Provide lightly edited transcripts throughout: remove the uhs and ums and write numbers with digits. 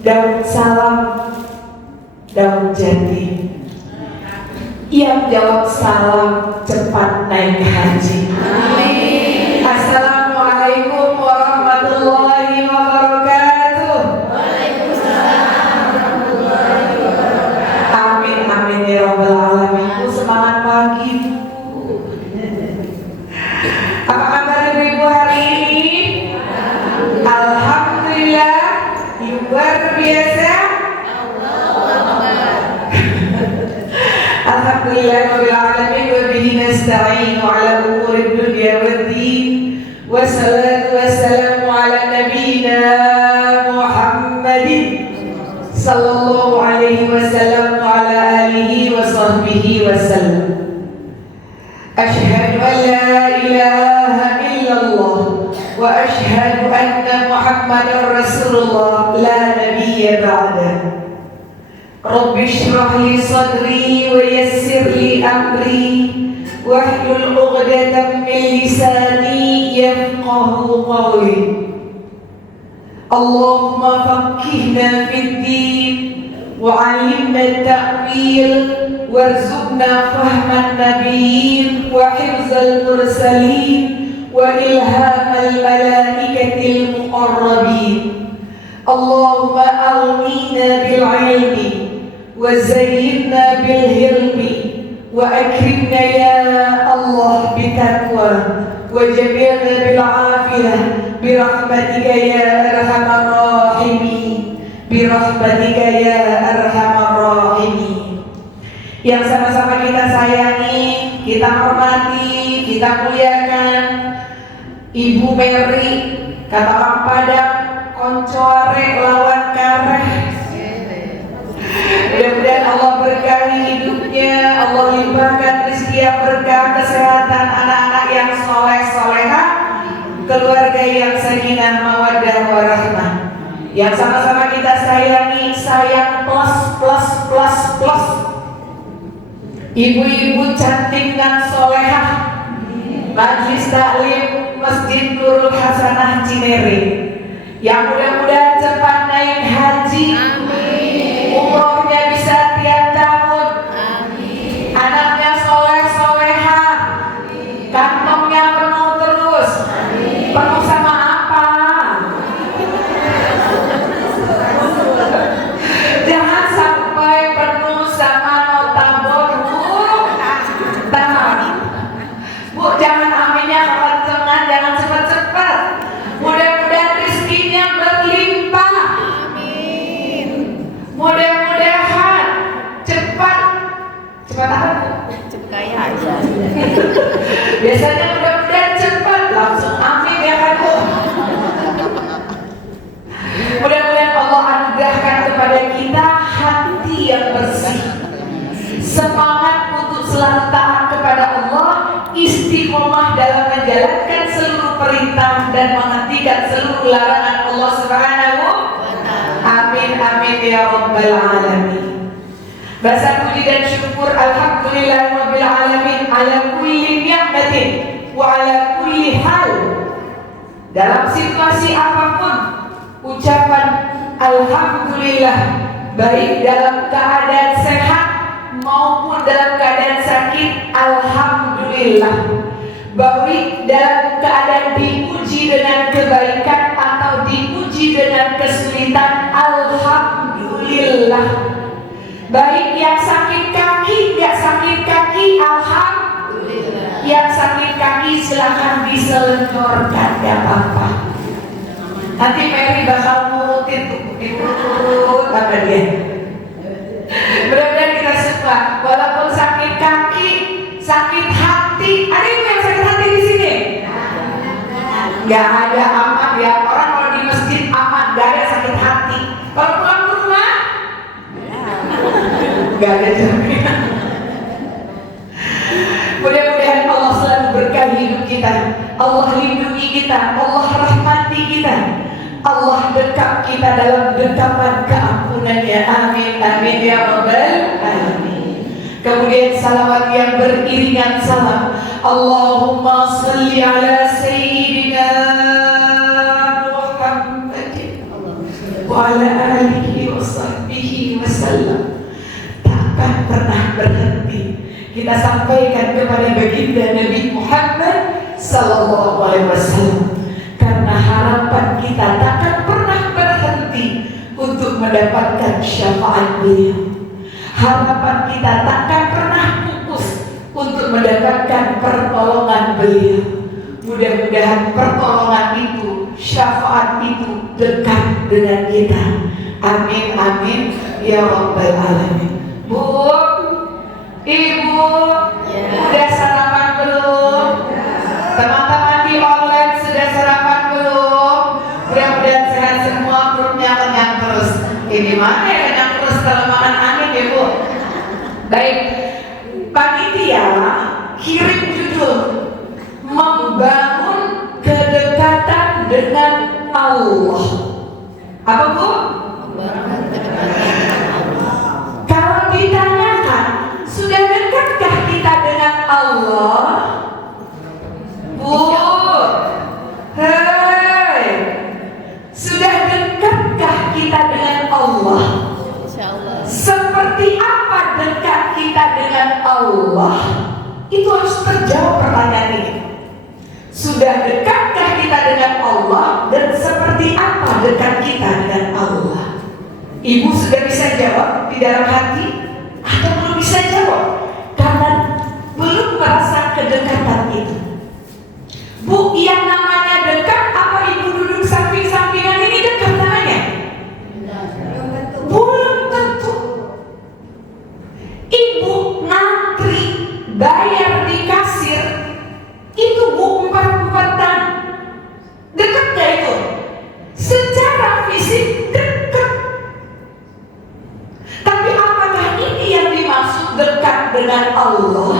Daun salam, daun jati. Yang jawab salam cepat naik haji. Amin. Assalamualaikum warahmatullahi wabarakatuh. Waalaikumsalam warahmatullahi wabarakatuh. Amin amin ya rabbal alamin. Semangat pagi. Apa kabar ibu hari ini? Alhamdulillah. Luar biasa. Alhamdulillah rabbil alamin wa bihi nasta'inu ala umuri dunya waddin. Wassalatu wassalamu ala nabiyyina Muhammadin sallallahu alaihi wasallam wa ala alihi wa sahbihi wasallam. Asyhadu an la ilaha illallah wa asyhadu anna Muhammadar Rasulullah la nabiyya ba'da. Rabbi shrah li sadri wa yassir li amri wahlul 'uqdatam min lisani yafqahu qawli. Allahumma faqqihna fid din wa 'allimna at-ta'wil warzuqna fahman nabiyyin wa hifzal mursalin wa ilhamal malaikatil muqarrabin. Allahumma aghnina bil ilmi wa zayyinna bil hilmi wa akrimna ya Allah bitaqwa wa jamilna bil afiyah bi rahmatika ya arhamar rahimin, bi rahmatika ya arhamar rahimin. Yang sama-sama kita sayangi, kita hormati, kita muliakan Ibu Mary, kata orang Padang, koncore lawan kareh. Mudah-mudahan Allah berkahi hidupnya, Allah limpahkan rezeki yang berkah, kesehatan, anak-anak yang soleh-solehah, keluarga yang sakinah mawaddah warahmah. Yang sama-sama kita sayangi, sayang plus plus plus plus. Ibu-ibu cantik dan solehah, Majlis Taklim Masjid Nurul Hasanah Cinere, yang mudah-mudahan cepat naik haji. Amin. Umrohnya bisa tiap tahun. Amin. Anaknya soleh-soleha. Kantongnya penuh terus. Amin. Penuh sama apa? Jangan sampai penuh sama nota buruk. Bu, jangan aminnya kekencengan, jangan cepat-cepat. Mudah-mudahan rezekinya berlimpah. Amin. Mudah-mudahan cepat apa? Cepat kaya aja. Biasanya mudah-mudahan cepat, langsung amin ya kan Bu. Mudah-mudahan Allah anugerahkan kepada kita hati yang bersih, semangat untuk selalu taat kepada Allah, istiqomah dalam menjalankan seluruh perintah dan menghentikan seluruh larangan Allah Subhanahu wa ta'ala. Amin amin ya rabbal alamin. Bahasa puji dan syukur alhamdulillah rabbil alamin ala kulli ni'matin wa ala kulli hal. Dalam situasi apapun, ucapan alhamdulillah, baik dalam keadaan sehat maupun dalam keadaan sakit, alhamdulillah. Baik dalam keadaan diuji dengan kebaikan atau diuji dengan kesulitan, alhamdulillah. Baik yang sakit kaki, nggak sakit kaki, alhamdulillah. Yang sakit kaki silahkan diselenyorkan, nggak apa-apa. Nanti Mary bakal ngurutin tuh, diurut apa dia. Mudah-mudahan kita suka, walaupun sakit kaki, sakit hati. Ada ibu yang sakit hati di sini? Gak ada, aman ya. Orang kalau di masjid aman, gak ada sakit hati. Kalau pulang ke rumah, gak ada jaminan. kita, Allah rahmati kita, Allah dekat kita dalam dekapan keampunannya. Amin, amin ya rabbal alamin. Kemudian salawat yang beriringan salam. Allahumma salli ala sayyidina Muhammadin wa ala alihi wa sahbihi wa sallam. Takkan pernah berhenti kita sampaikan kepada baginda Nabi Muhammad sallallahu alaihi wasallam, karena harapan kita takkan pernah berhenti untuk mendapatkan syafaat beliau. Harapan kita takkan pernah pupus untuk mendapatkan pertolongan beliau. Mudah-mudahan pertolongan itu, syafaat itu dekat dengan kita. Amin, amin ya rabbal alamin. Bu, Ibu, sudah sarapan belum? Teman-teman di online sudah sarapan belum? Mudah-mudahan sehat semua, perutnya kenyang terus. Ini mana ya kenyang terus kalau makan angin ya Bu? Baik, panitia kirim judul membangun kedekatan dengan Allah. Apa Bu? Kalau ditanyakan, sudah dekatkah kita dengan Allah? Bu, hei, sudah dekatkah kita dengan Allah? Seperti apa dekat kita dengan Allah? Itu harus terjawab pertanyaan ini. Sudah dekatkah kita dengan Allah, dan seperti apa dekat kita dengan Allah? Ibu sudah bisa jawab di dalam hati atau belum bisa jawab karena belum merasa kedekatan itu? Bu, yang namanya dekat, apa ibu duduk samping-sampingan ini dekat namanya? Belum tentu. Ibu ngantri bayar di kasir itu Bu 4-4-an, dekat gak itu? Secara fisik dekat. Tapi apakah ini yang dimaksud dekat dengan Allah?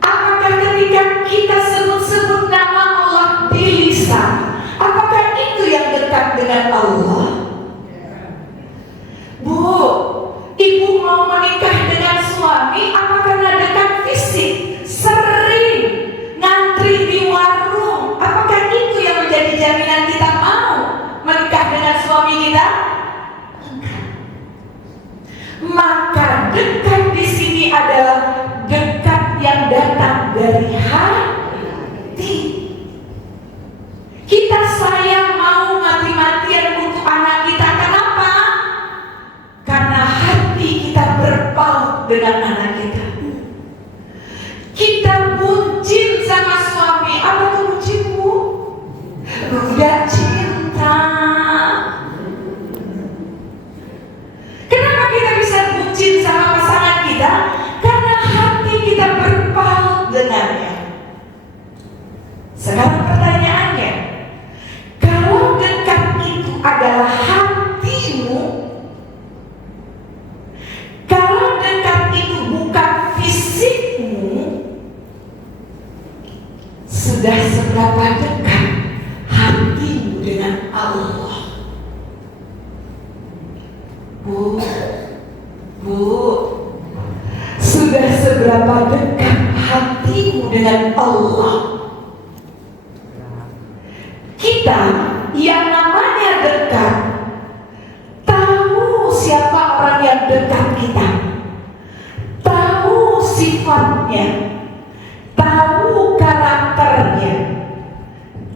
Apakah ketika kita sebut-sebut nama Allah di lisan, apakah itu yang dekat dengan Allah? Bu, ibu mau menikah dengan suami, apa karena dekat fisik? Sering ngantri di warung, apakah itu yang menjadi jaminan kita mau menikah dengan suami kita? Maka dekat di sini adalah dekat yang datang dari hati. Kita sayang mau mati-matian untuk anak kita. Kenapa? Karena hati kita berpaut dengan anak kita. Kita bucin sama suami. Apa tuh bucin, Bu? Udah cinta. Kenapa kita bisa bucin sama pasangan kita? Karena hati kita berpaut dengannya. Sekarang pertanyaannya, kalau dekat itu adalah hatimu, kalau dekat itu bukan fisikmu, sudah seberapa dekat hatimu dengan Allah? Bu, sudah seberapa dekat hatimu dengan Allah? Kita yang namanya dekat, tahu siapa orang yang dekat kita, tahu sifatnya, tahu karakternya,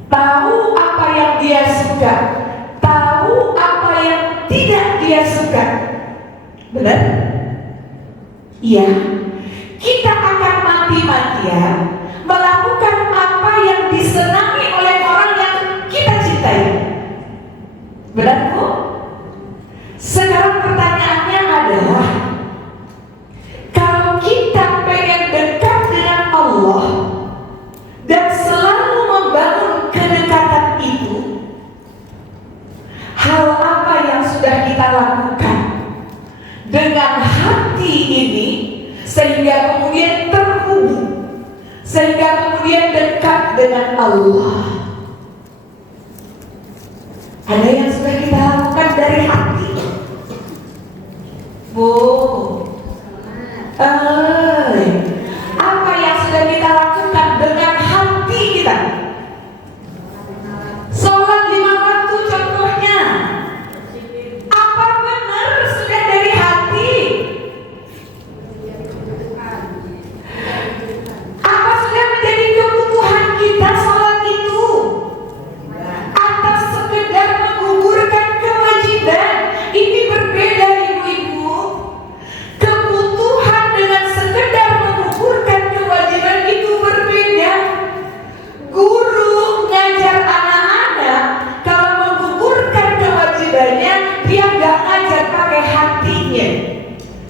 tahu apa yang dia suka, tahu apa yang tidak dia suka. Benar? Iya. Kita akan mati-matian melakukan apa yang disenangi oleh orang yang kita cintai. Benar, Bu? Sekarang pertanyaannya adalah, kalau kita pengen dekat dengan Allah dan selalu membangun kedekatan itu, hal apa yang sudah kita lakukan dengan hati ini sehingga sehingga kemudian dekat dengan Allah. Ada yang sudah kita lakukan dari hati, Bu. Apa yang sudah kita lakukan dengan hati kita? Sholat 5 waktu contohnya. Apa benar sudah dari hati? Apa sudah menjadi kebutuhan kita sholat itu? Atau sekedar menggugurkan kewajiban? Ini berbeda, ibu-ibu. Kebutuhan dengan sekedar menggugurkan kewajiban itu berbeda. Guru ngajar anak-anak, kalau menggugurkan kewajibannya, dia nggak ngajar pakai hatinya.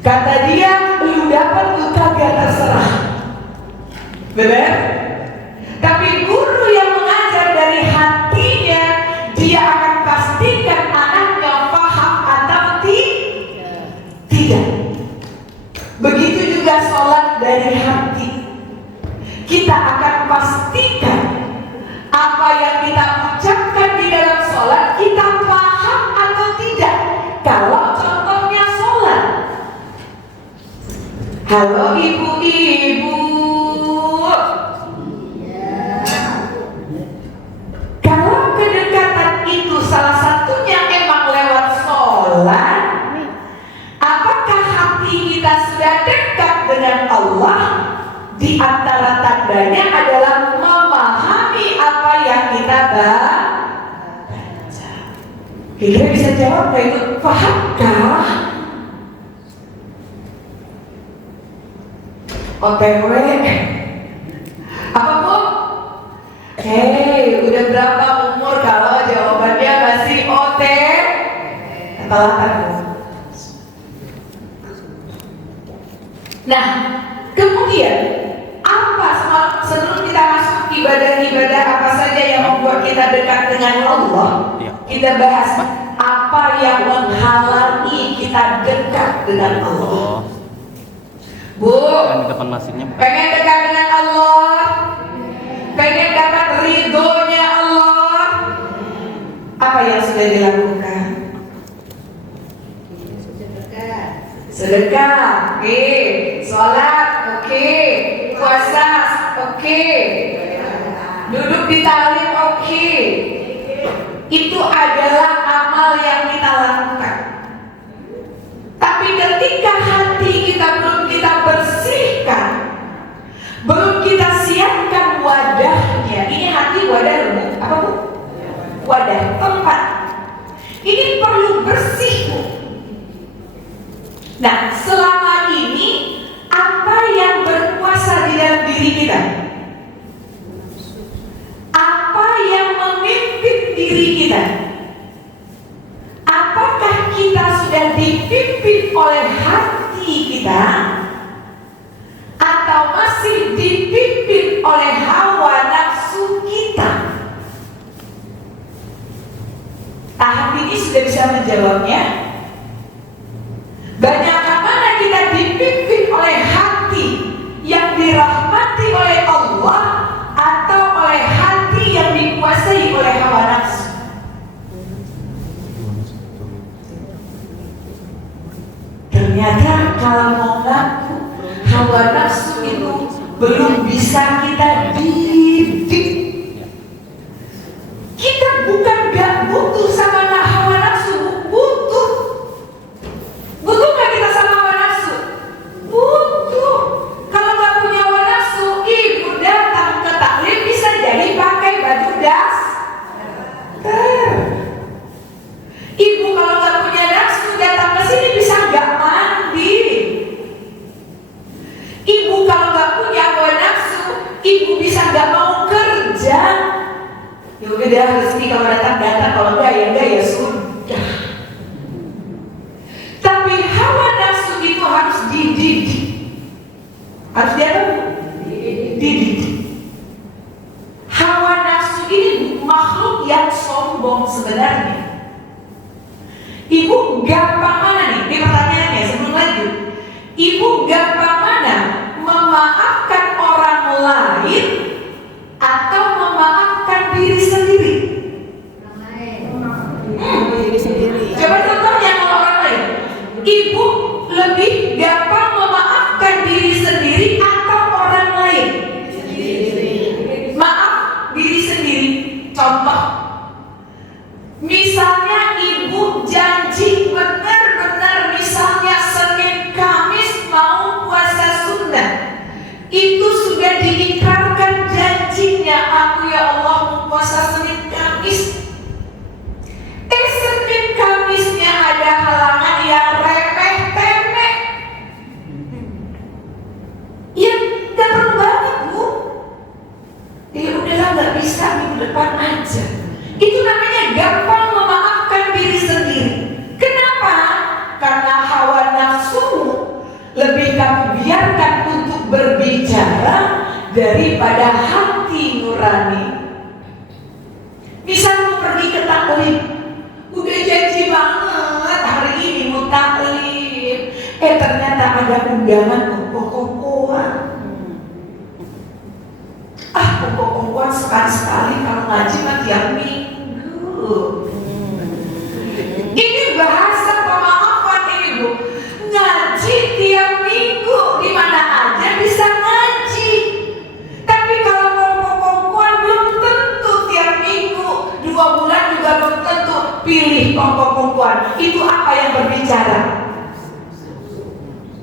Kata dia, lu dapat lu kagak terserah. Benar? Tapi guru yang mengajar dari hatinya, dia akan pastikan anaknya paham atau tidak. Begitu juga sholat dari hati. Kita akan pastikan apa yang kita ucapkan di dalam sholat kita paham atau tidak. Kalau contohnya sholat, halo ibu-ibu, kalau kedekatan itu salah satunya emang lewat sholat, apakah hati kita sudah dekat dengan Allah? Di antara tandanya adalah memahami apa yang kita baca. Kira-kira bisa jawab nggak itu? Pahamkah? OTW apa, Bu? Hei, udah berapa umur kalau jawabannya masih OT? Kelatan, Bu. Nah, kemudian apa sebelum kita masuk ibadah-ibadah apa saja yang membuat kita dekat dengan Allah? Kita bahas apa yang menghalangi kita dekat dengan Allah. Bu, pengen dekat dengan Allah, pengen dapat ridhonya Allah, apa yang sudah dilakukan? Sedekah, oke. Sholat, oke. Puasa, oke. Duduk di talim, oke. Itu adalah amal yang kita lakukan. Tapi ketika hati kita belum kita bersihkan, belum kita siapkan wadahnya. Ini hati wadah, Bu. Apa, Bu? Wadah, tempat. Ini perlu bersih, Bu. Nah, selama ini apa yang berkuasa di dalam diri kita? Apa yang memimpin diri kita? Apakah kita sudah dipimpin oleh hati kita? Atau masih dipimpin oleh hawa nafsu kita? Tahap ini sudah bisa menjawabnya. Banyak mana kita dipimpin oleh hati yang dirahmati oleh Allah atau oleh hati yang dikuasai oleh hawa nafsu? Ternyata kalau mau ngaku hawa nafsu itu belum bisa kita didik. Kita bukan gak butuh sama hawa nafsu, butuh. Butuh gak kita sama hawa nafsu? Butuh. Kalau gak punya hawa nafsu, ibu datang ke taklim bisa jadi pakai baju das. Ibu kalau gak punya nafsu datang ke sini bisa gak mandi. Ibu kalau gak punya hawa nafsu, ibu bisa gak mau kerja. Ya udah rezeki kalau datang, kalau enggak ya sudah. Tapi hawa nafsu itu harus dididik. Harus dididik. Hawa nafsu ini makhluk yang sombong sebenarnya. Ibu gampang mana nih? Ini pertanyaannya sebelum lanjut. Ibu gampang mana memaafkan orang lain bisa minggu depan aja. Itu namanya gampang memaafkan diri sendiri. Kenapa? Karena hawa nafsu lebih kamu biarkan untuk berbicara daripada hati nurani. Misal mau pergi ke taklim, udah janji banget hari ini mau taklim, ternyata ada undangan kongko-kongkoan. Kongko-kongkoan sekali-sekali kalau ngaji mah tiap minggu. Ini bahasa pemaafan ini Bu. Ngaji tiap minggu, di mana aja bisa ngaji. Tapi kalau kongko-kongkoan belum tentu tiap minggu, 2 bulan juga belum tentu. Pilih kongko-kongkoan. Itu apa yang berbicara?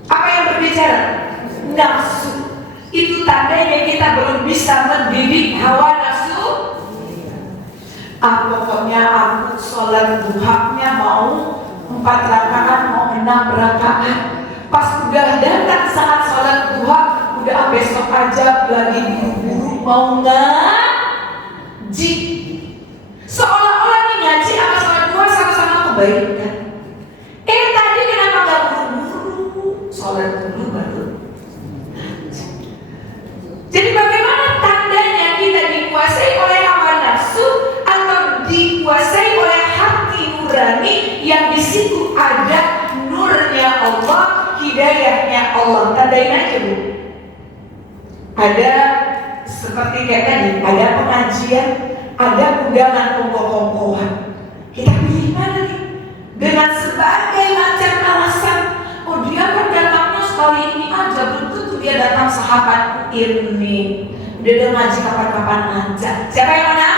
Apa yang berbicara? Nafsu. Itu tandanya kita belum bisa mendidik hawa nafsu. Pokoknya aku sholat duhanya mau 4 rakaat, mau 6 rakaat. Pas udah datang saat sholat duha, udah besok aja lagi buru-buru mau ngaji. Seolah-olah nih ngaji sama sholat duha sama-sama kebaikan. Tadi kenapa gak buru-buru? Sholat dulu baru. Jadi bagaimana tandanya kita dikuasai oleh hawa nafsu atau dikuasai oleh hati nurani yang di situ ada nurnya Allah, hidayahnya Allah. Tandain aja Bu. Ada seperti kayak tadi, ada pengajian, ada undangan kongko-kongkoan. Kita pilih mana nih? Dengan sebagai macam alasan. Oh dia kan datangnya sekali ini aja, belum tentu dia datang sahabat ini. Dia ngaji kapan-kapan aja. Siapa yang mana?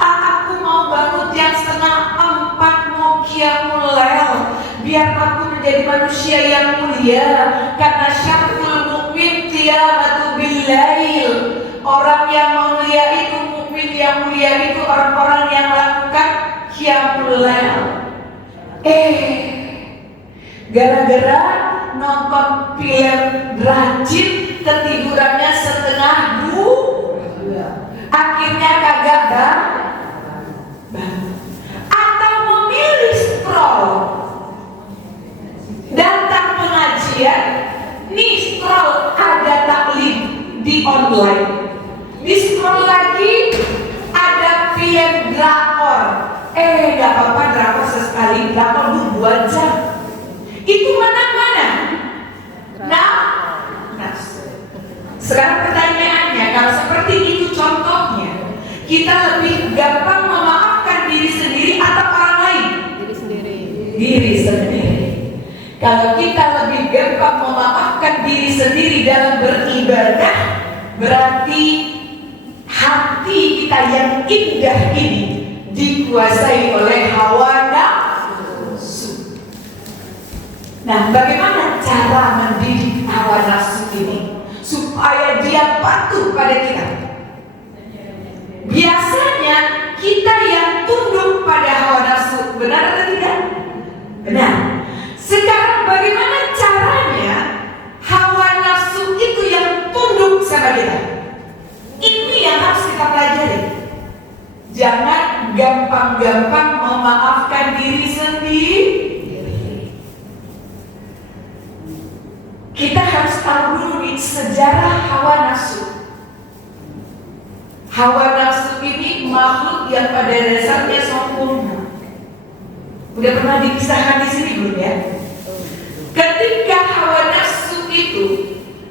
Aku mau bangun jam 3:30 mau qiyamul lail biar aku menjadi manusia yang mulia. Karena syarful mukmin qiyamatu billail. Orang yang mulia itu, mukmin yang mulia itu orang-orang yang melakukan qiyamul lail. Gara-gara nonton film rajin, ketidurannya setengah akhirnya kagak bangun. Atau memilih scroll, datang pengajian, nih scroll ada taklim di online, di scroll lagi ada film drakor. Gak apa-apa drakor sesekali, drakor 2 jam. Itu mana-mana? Sekarang pertanyaannya, kalau seperti itu contohnya, kita lebih gampang memaafkan diri sendiri atau orang lain? Diri sendiri. Kalau kita lebih gampang memaafkan diri sendiri dalam beribadah, berarti hati kita yang indah ini dikuasai oleh hawa nafsu. Nah, bagaimana cara mendidik hawa nafsu ini supaya dia patuh pada kita? Biasanya kita yang tunduk pada hawa nafsu, benar atau tidak? Benar. Sekarang bagaimana caranya hawa nafsu itu yang tunduk sama kita? Ini yang harus kita pelajari. Jangan gampang-gampang memaafkan diri sendiri. Kita harus tahu dulu nih sejarah hawa nafsu. Hawa nafsu ini makhluk yang pada dasarnya sempurna. Udah pernah dikisahkan di sini belum ya? Ketika hawa nafsu itu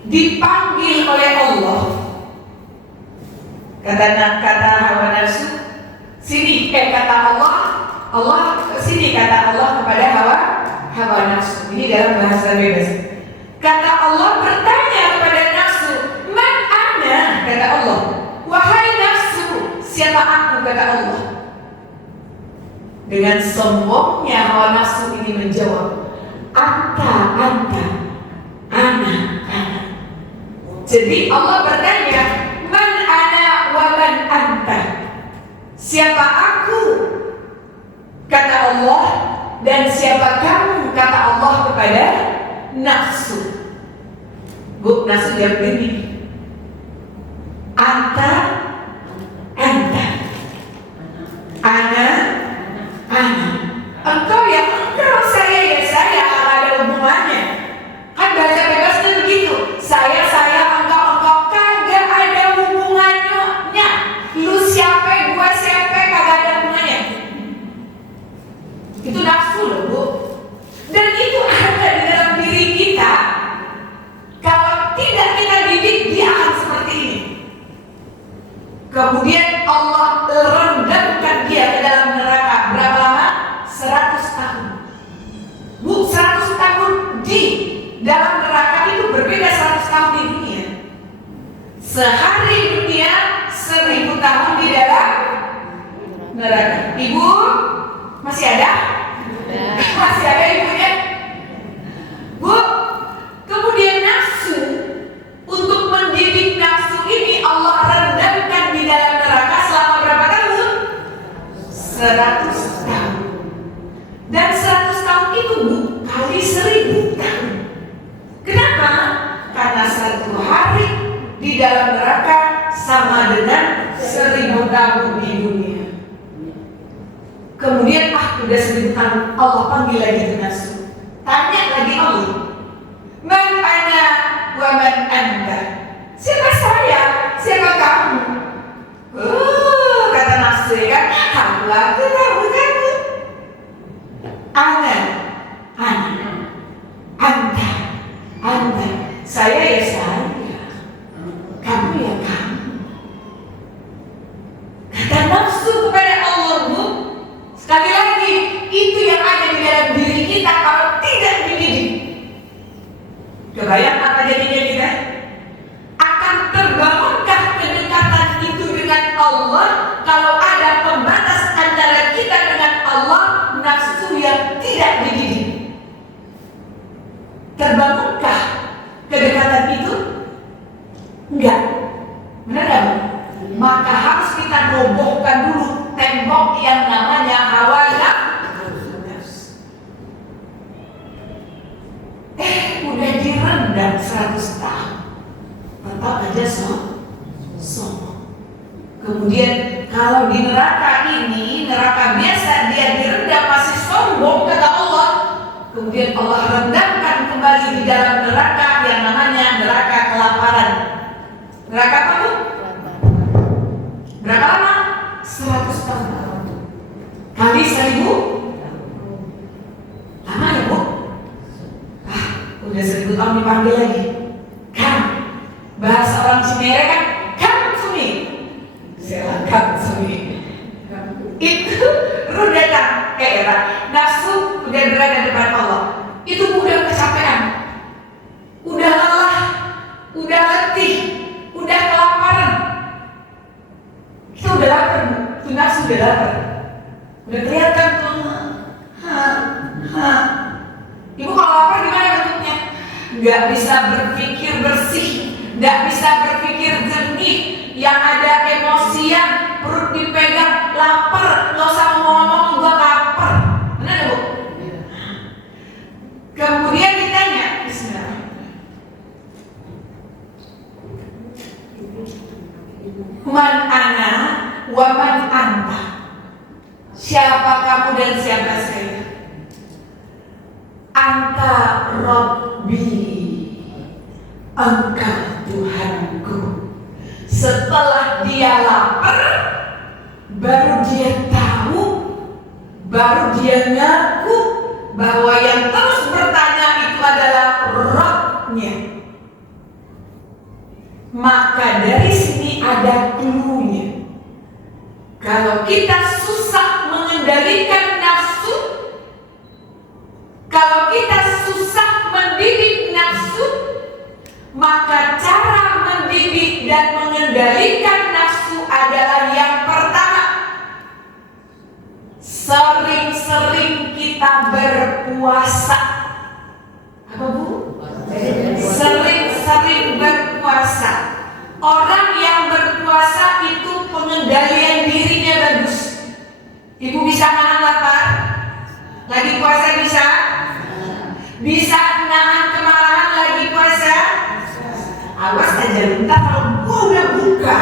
dipanggil oleh Allah, kata hawa nafsu, sini kata Allah sini kata Allah kepada hawa nafsu. Ini dalam bahasa bebas. Kata Allah bertanya kepada nafsu, man ana? Kata Allah, wahai nafsu, siapa aku? Kata Allah. Dengan sombongnya hawa nafsu ini menjawab, anta, ana. Jadi Allah bertanya, man ana wa man anta? Siapa aku? Kata Allah. Dan siapa kamu? Kata Allah kepada nafsu. Bu, nafsu jawab begini, anta, anta, ana, ana. Engkau ya engkau, saya ya saya, ada hubungannya. Kan baca bebasnya begitu. Saya, engkau, kagak ada hubungannya. Lu siapa, gua siapa, kagak ada hubungannya. Itu nafsu loh, Bu. Dan itu ada di dalam diri kita. Kalau tidak kita didik, dia akan seperti ini. Kemudian Allah rendamkan dia ke dalam neraka. Berapa lama? 100 tahun. Bu, 100 tahun di dalam neraka itu berbeda 100 tahun di dunia. Sehari dunia, 1000 tahun di dalam neraka. Ibu masih ada? Masih ada ibunya? Bu, kemudian nafsu, untuk mendidik nafsu ini Allah rendamkan di dalam neraka selama berapa tahun? 100 tahun. Dan 100 tahun itu, Bu, kali 1000 tahun. Kenapa? Karena 1 hari di dalam neraka sama dengan 1000 tahun di dunia. Kemudian udah 1000 tahun, Allah panggil lagi ke nafsu. Tanya lagi Allah, man ana wa man anta. Siapa saya? Siapa kamu? Kata nafsu ya kan, aku kamu. Ana, anta. Saya ya saya, kamu ya kamu. Kata nafsu kepada Allah, Bu. Sekali lagi, itu yang ada di dalam diri kita kalau tidak dididik. Kebayang apa jadinya kita? Akan terbangunkah kedekatan itu dengan Allah kalau ada pembatas antara kita dengan Allah, nafsu yang tidak dididik? Terbangunkah kedekatan itu? Enggak. Benar enggak? Maka harus kita robohkan dulu tembok yang namanya hawa nafsu. Udah direndam 100 tahun, tetap aja sombong. Kemudian kalau di neraka ini, neraka biasa, dia direndam masih sombong, kata Allah. Kemudian Allah rendamkan kembali di dalam neraka yang namanya neraka kelaparan. Neraka apa, Bu? Berapa lama? 100 tahun. Kali 1000. Lama ya, Bu? Udah 1000 tahun dipanggil lagi. Kan? Bahasa orang Cinere kan? Kan sumi. Silakan sumi. Itu ruh datang ke era. Nafsu udah berada di depan Allah. Itu udah kecapean. Udah lelah. Udah letih. Udah kelaparan. Kita udah lapar, Bu. Nafsu udah lapar. Udah kelihatan tuh. Ibu kalau lapar gimana bentuknya? Gak bisa berpikir bersih, gak bisa berpikir jernih. Yang ada emosian, perut dipegang, lapar, gak usah ngomong-ngomong, gua lapar. Benar ya, Bu? Kemudian ditanya, Bismillah, man ana wa man anta. Siapa kamu dan siapa saya? Anta Rabbi, engkau Tuhanku. Setelah dia lapar, baru dia tahu, baru dia ngaku bahwa yang terus bertanya itu adalah Rabb-nya. Maka dari sini ada clue-nya. Kalau kita susah mengendalikan nafsu, kalau kita susah mendidik nafsu, maka cara mendidik dan mengendalikan nafsu adalah yang pertama, sering-sering kita berpuasa. Apa, Bu? Sering-sering berpuasa. Orang yang berpuasa itu pengendalian dirinya bagus. Ibu bisa nahan lapar? Lagi puasa bisa? Bisa nahan kemarahan lagi puasa? Awas aja, bentar kalau gua udah buka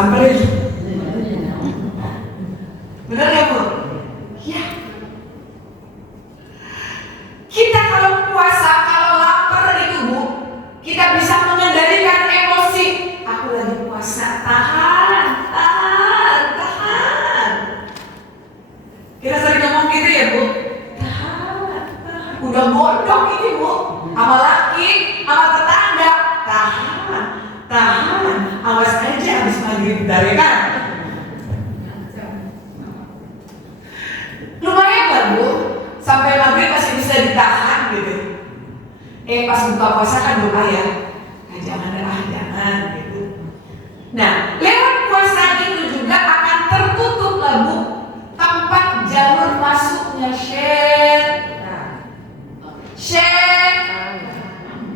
samperin. Benar ya Bu? Ya. Kita kalau puasa, kalau lapar itu Bu, kita bisa mengendalikan emosi. Aku lagi puasa, tahan. Kita sering ngomong gitu ya Bu, tahan. Udah bodoh ini Bu, sama laki, sama tetangga, tahan. Awas aja habis maghrib dari kan. Lumayan lah Bu, sampai maghrib masih bisa ditahan gitu. Pas buka puasa kan doa ya, jangan gitu. Nah, lewat puasa itu juga akan tertutup lah Bu tempat jalur masuknya syaitan.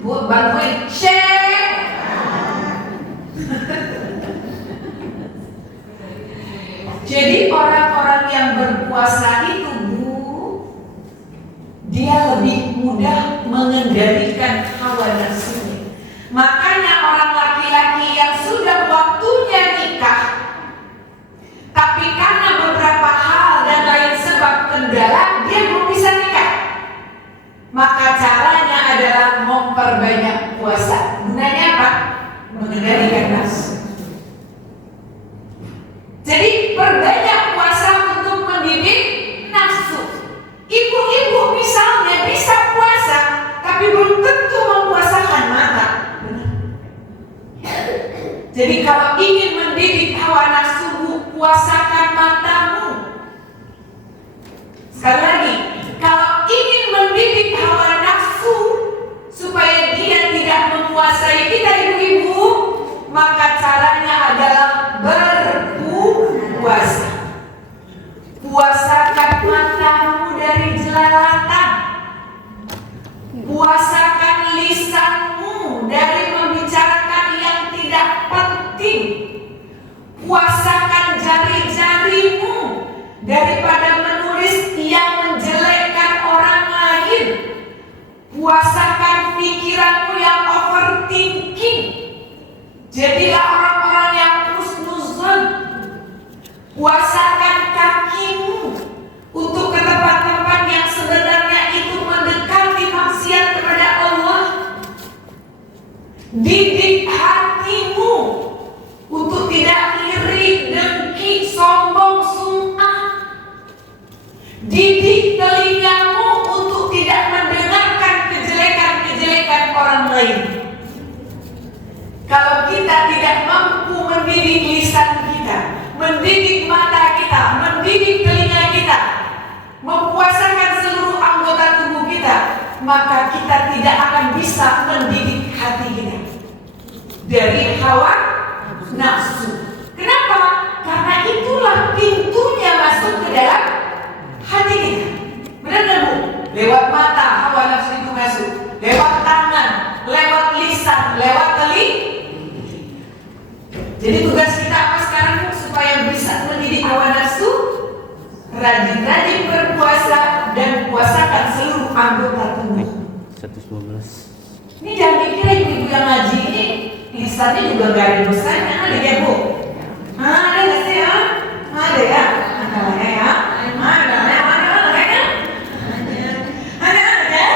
Bu, bantuin Jadi orang-orang yang berpuasa itu Bu, dia lebih mudah mengendalikan hawa nafsunya. Makanya orang laki-laki yang sudah waktunya nikah, tapi karena beberapa hal dan lain sebab kendala dia belum bisa nikah, maka caranya adalah memperbanyak puasa. Gunanya apa? Mengendalikan nafsu. Jadi perbanyak puasa untuk mendidik nafsu. Ibu-ibu misalnya bisa puasa, tapi belum tentu mempuasakan mata. Jadi kalau ingin mendidik hawa nafsu, puasakan matamu. Sekali lagi, kalau ingin mendidik hawa nafsu supaya dia tidak menguasai kita ibu-ibu, maka caranya adalah berpuasa. Puasakan matamu dari jelalatan. Puasakan lisanmu dari membicarakan yang tidak penting. Puasakan jari-jarimu daripada menulis yang menjelekkan orang lain. Puasakan pikiranmu yang overthinking. Jadilah orang-orang yang husnuzon. Puasakan kakimu untuk ke tempat-tempat yang sebenarnya itu mendekati maksiat kepada Allah. Didik hatimu untuk tidak iri, dengki, sombong, sum'ah. Didik telingamu untuk tidak mendengarkan kejelekan-kejelekan orang lain. Kalau kita tidak mampu mendidik lisan kita, mendidik mata kita, mendidik telinga kita, mempuasakan seluruh anggota tubuh kita, maka kita tidak akan bisa mendidik hati kita dari hawa nafsu. Kenapa? Karena itulah pintunya masuk ke dalam hati kita. Benar nggak Bu? Lewat mata hawa nafsu itu masuk, lewat tangan, lewat lisan, lewat telinga. Jadi tugas kita apa sekarang supaya bisa mendidik hawa nafsu? Rajin-rajin berpuasa dan puasakan seluruh anggota tubuh. 112. Ini jangan dikira ibu-ibu yang ngaji ini lisannya juga gak ada dosanya. Ada ya Bu? Ada gak sih ya? Ada ya? Ada ya? Ada ya? Ada ya?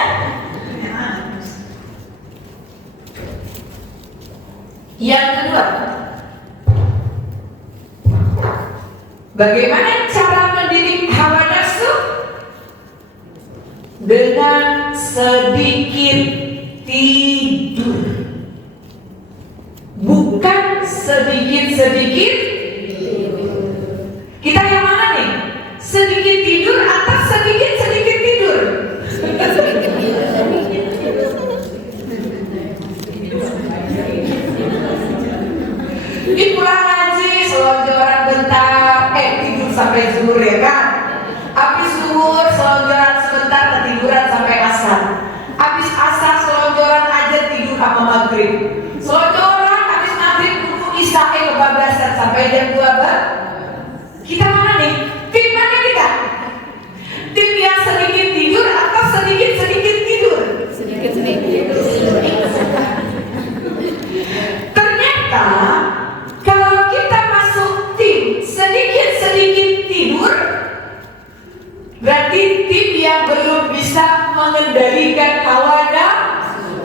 Yang kedua, bagaimana cara mendidik hawa nafsu? Dengan sedikit tidur. Bukan sedikit-sedikit. Kita yang mana nih? Sedikit tidur atau sedikit-sedikit tidur? Ini pulang ngaji, selonjoran bentar, tidur sampai zuhur ya kan? Habis zuhur, selonjoran sebentar, ketiduran sampai asar. Habis asar, selonjoran aja tidur sama maghrib. Selonjoran, habis maghrib, tunggu isya kebablasan sampai jam 2. Kita mana nih? Tim mana kita? Tim yang sedikit tidur atau sedikit-sedikit tidur? Sedikit-sedikit tidur. Ternyata kalau kita masih mengendalikan hawa nafsu.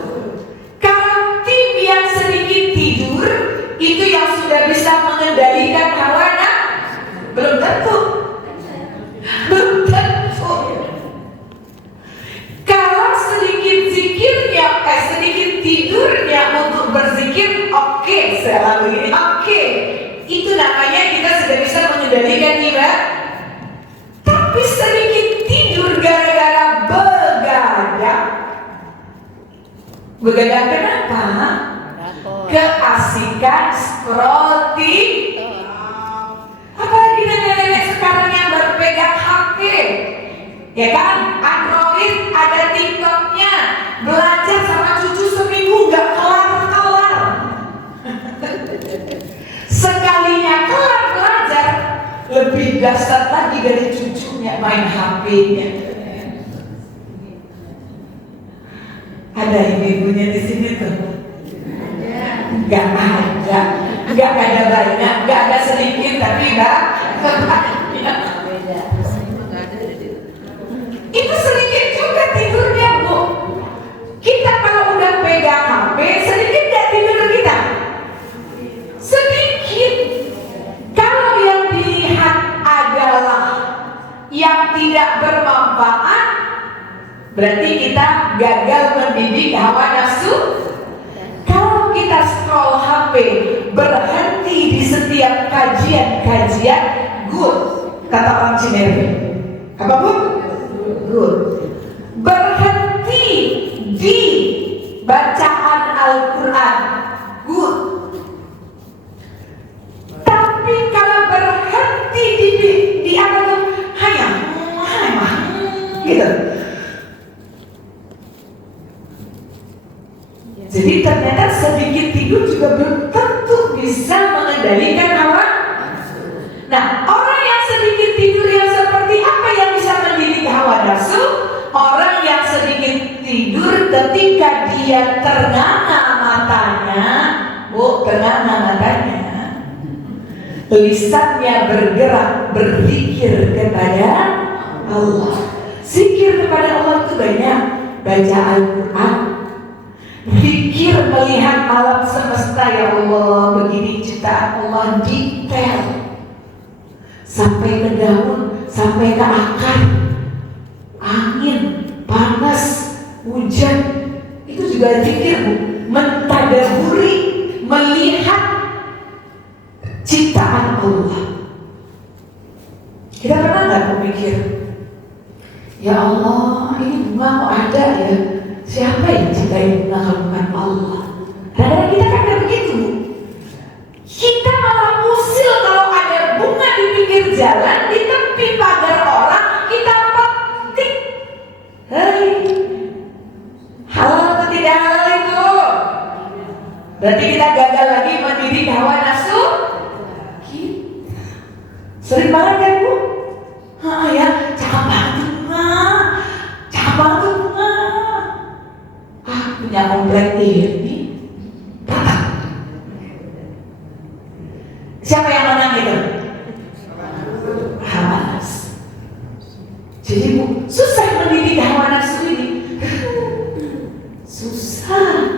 Kalau tim yang sedikit tidur itu yang sudah bisa mengendalikan hawa nafsu, belum tentu. Belum tentu. Kalau sedikit zikirnya, sedikit tidurnya untuk berzikir, oke, selalu ini oke. Itu namanya kita sudah bisa mengendalikan ibadah. Tapi sedikit tidur gara-gara begadang. Begadang kenapa? Keasikan scrolling. Apalagi nenek-nenek sekarang yang baru pegang HP, ya kan? Android ada TikToknya, belajar sama cucu seminggu nggak kelar-kelar. Sekalinya kelar belajar, lebih dahsyat lagi dari cucunya main HP-nya. Ada ibu-ibunya di sini tuh? Nggak ada. Nggak ada banyak, nggak ada sedikit, tapi banyak. Itu sedikit juga tidurnya, Bu. Kita kalau udah pegang HP, sedikit nggak tidur kita? Sedikit. Kalau yang dilihat adalah yang tidak bermanfaat, berarti kita gagal mendidik hawa nafsu. Kalau kita scroll HP, berhenti di setiap kajian-kajian, good, kata orang Cinewi. Apa, Bu? Good. Berhenti di bacaan Al-Quran, good. Tapi kalau berhenti di apa tuh? Hanya gitu. Jadi ternyata sedikit tidur juga belum tentu bisa mengendalikan hawa. Nah, orang yang sedikit tidur yang seperti apa yang bisa mendidik hawa nafsu? Orang yang sedikit tidur ketika dia ternganga matanya, Bu, ternganga matanya, lisannya bergerak berzikir kepada Allah. Zikir kepada Allah itu banyak, baca Al-Quran, zikir melihat alam semesta, ya Allah, begini ciptaan Allah detail, sampai ke daun, sampai ke akar, angin, panas, hujan, itu juga zikir, Bu. Mentadaburi, melihat ciptaan Allah. Kita pernah nggak berpikir, ya Allah, ini bunga kok ada ya? Siapa yang ciptain bunga kalau bukan Allah? Kadang-kadang kita kan kayak begitu. Kita malah usil kalau ada bunga di pinggir jalan, di tepi pagar orang, kita petik. Hei, halal atau tidak halal itu? Berarti kita gagal lagi mendidik hawa nafsu. Sering banget kan, Bu? Ya, cakep banget bunga, cakep banget bunga. Punya komplek ini, siapa yang menang itu? Hawa nafsu. Jadi, Bu, susah mendidik hawa nafsu ini. Susah.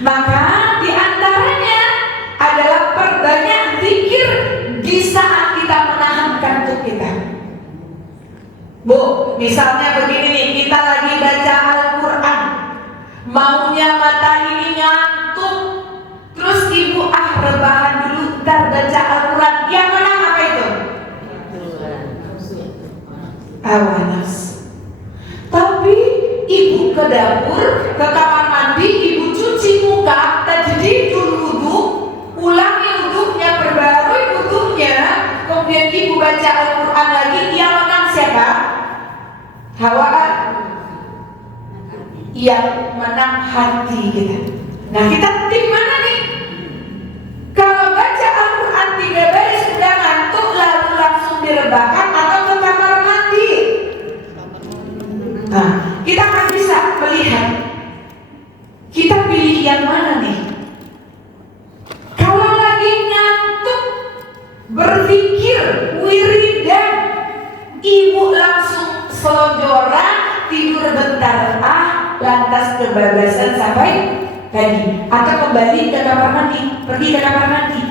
Maka diantaranya adalah perbanyak zikir di saat kita menahan kantuk kita. Bu, misalnya begini nih, kita lagi baca Al-Quran, maunya mata ini ngantuk, terus ibu rebahan dulu, ntar baca Al-Quran, yang menang apa itu? Hawa nafsu. Tapi ibu ke dapur, ke kamar mandi, ibu cuci muka, tajdid wudu, ulangi wudunya, perbarui wudunya, kemudian ibu baca Al-Quran lagi, yang menang siapa? Hawa. Yang menang hati kita. Nah, kita tim mana nih? Kalau baca Al-Quran 3 baris sudah ngantuk, lalu langsung direbahkan atau ke kamar mandi. Nah, kita akan bisa melihat kita pilih yang mana nih. Kalau lagi ngantuk, berzikir, wiridan, ibu langsung selonjoran, tidur bentar, lantas kebablasan sampai pagi, atau kembali ke kamar mandi, pergi ke kamar mandi.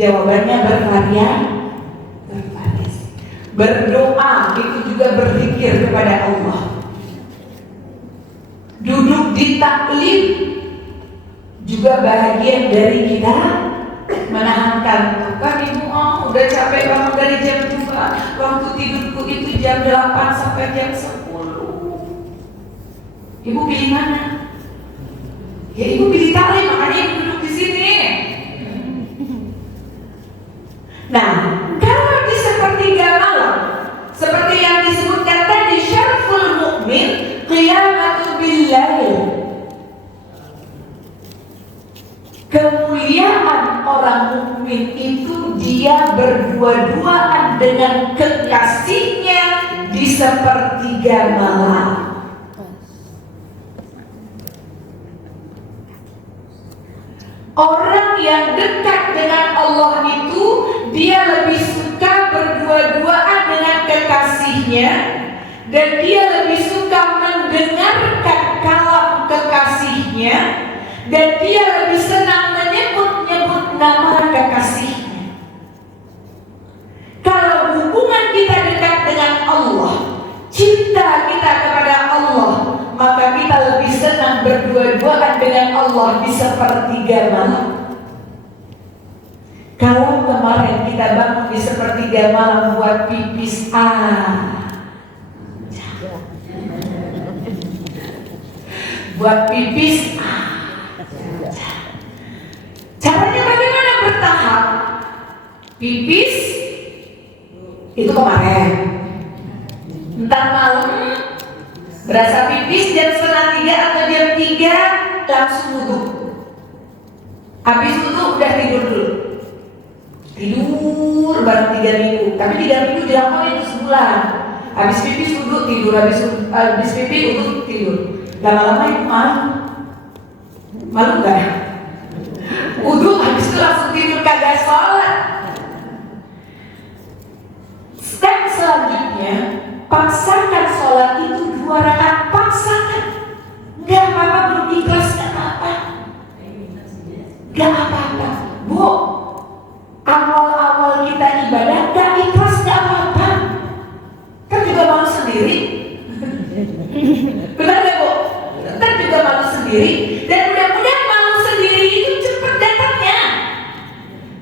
Jawabannya bervariasi. Berdoa itu juga berzikir kepada Allah. Duduk di taklim juga bahagian dari kita menahan kantuk. Kan ibu udah capek bangun dari jam 2, waktu tidurku itu jam 8 sampai jam 10. Ibu pilih mana? Ya ibu pilih taklim, makanya ibu duduk di sini. Nah, kalau di sepertiga malam, seperti yang disebutkan tadi, syarful mukmin qiyamatu billail. Kemuliaan orang mukmin itu dia berdua-duaan dengan kekasihnya di sepertiga malam. Orang yang dekat dengan Allah itu dia lebih suka berdua-duaan dengan kekasihnya, dan dia lebih suka mendengarkan kalam kekasihnya, dan dia lebih senang menyebut-nyebut nama kekasihnya. Kalau hubungan kita dekat dengan Allah, cinta kita kepada Allah, maka kita lebih senang berdua-duaan dengan Allah di sepertiga malam. Kalau kemarin kita bangun di sepertiga malam buat pipis, buat pipis, caranya bagaimana? Bertahap. Pipis itu kemarin, ntar malam berasa pipis jam 2:30 atau jam 3 langsung wudhu. Habis wudhu udah tidur dulu. Tidur baru 3 minggu, tapi 3 minggu dilakukan itu sebulan. Habis pipis wudhu tidur, habis pipis wudhu tidur. Lama-lama itu malu nggak? Wudhu habis itu langsung tidur, kagak sholat. Step selanjutnya, paksakan sholat itu 2 rakaat, paksakan. Nggak apa-apa, belum ikhlas nggak apa-apa. Nggak apa-apa, Bu. Awal-awal kita ibadah nggak ikhlas nggak apa-apa. Kan juga malu sendiri. Benar nggak, Bu? Kan juga malu sendiri. Dan mudah-mudahan malu sendiri itu cepat datangnya.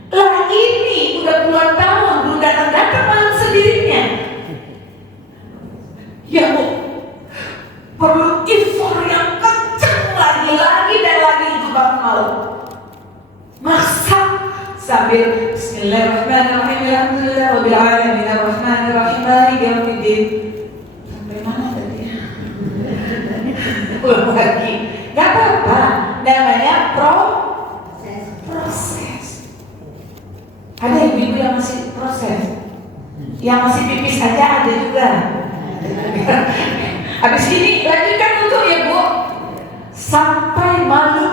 Lah ini udah puluhan tahun belum datang-datang malu sendirinya. Ya Bu, perlu effort yang kencang lagi dan lagi itu baru mau. Maksa sambil Bismillahirrahmanirrahim, alhamdulillah rabbil alamin arrahmanirrahim maliki yaumiddin. Sampai mana tadi ya? Ulang lagi. Gak apa-apa, namanya proses. Ada ibu-ibu yang masih proses, yang masih pipis aja ada juga. Habis ini lanjutkan untuk ya Bu, sampai malu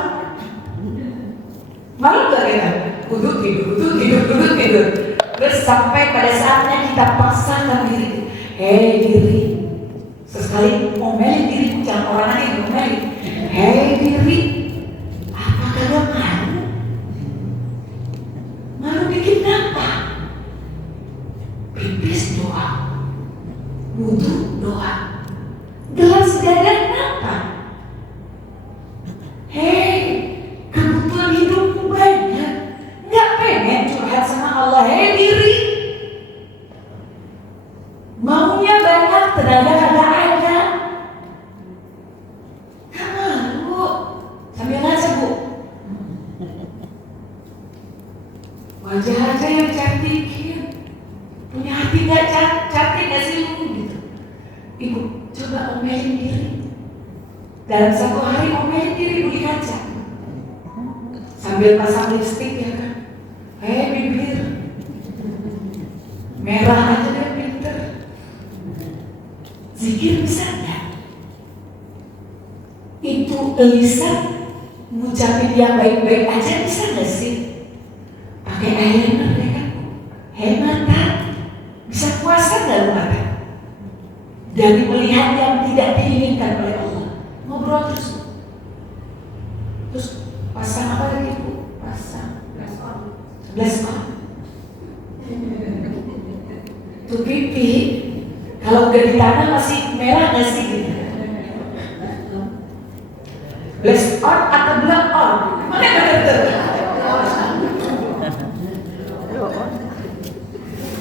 gak kita? Duduk tidur. Terus sampai pada saatnya kita paksakan diri. Hei diri, sesekali omelin diriku, jangan orang lain omelin. Hei diri, apa kagak malu? Malu bikin apa? Pipis doa, wudhu doa, gelas dadar apa? Hei, kebutuhan hidupmu banyak, nggak pengen curhat sama Allah. Hei diri, maunya banyak, tenaga kagak ada. Nggak malu, sambil ngaca Bu. Wajah aja yang cantikin, punya hati nggak cantik nggak sih lu gitu. Ibu coba omelin diri. Dalam 1 hari omelin diri Bu di kaca. Sambil pasang lipstik ya kan. Bibir merah aja deh pinter. Zikir bisa nggak? Itu lisan ngucapin yang baik-baik aja bisa nggak sih? Pakai eyeliner ya kan? Hei mata, Bisa puasa nggak lu makan? Dari melihat yang tidak diinginkan oleh Allah. Ngobrol terus pasang apa lagi Bu? Pasang bless on. Tuh pipi kalau udah di tanah masih merah nggak sih? Bless on atau blow on? Mana yang benar?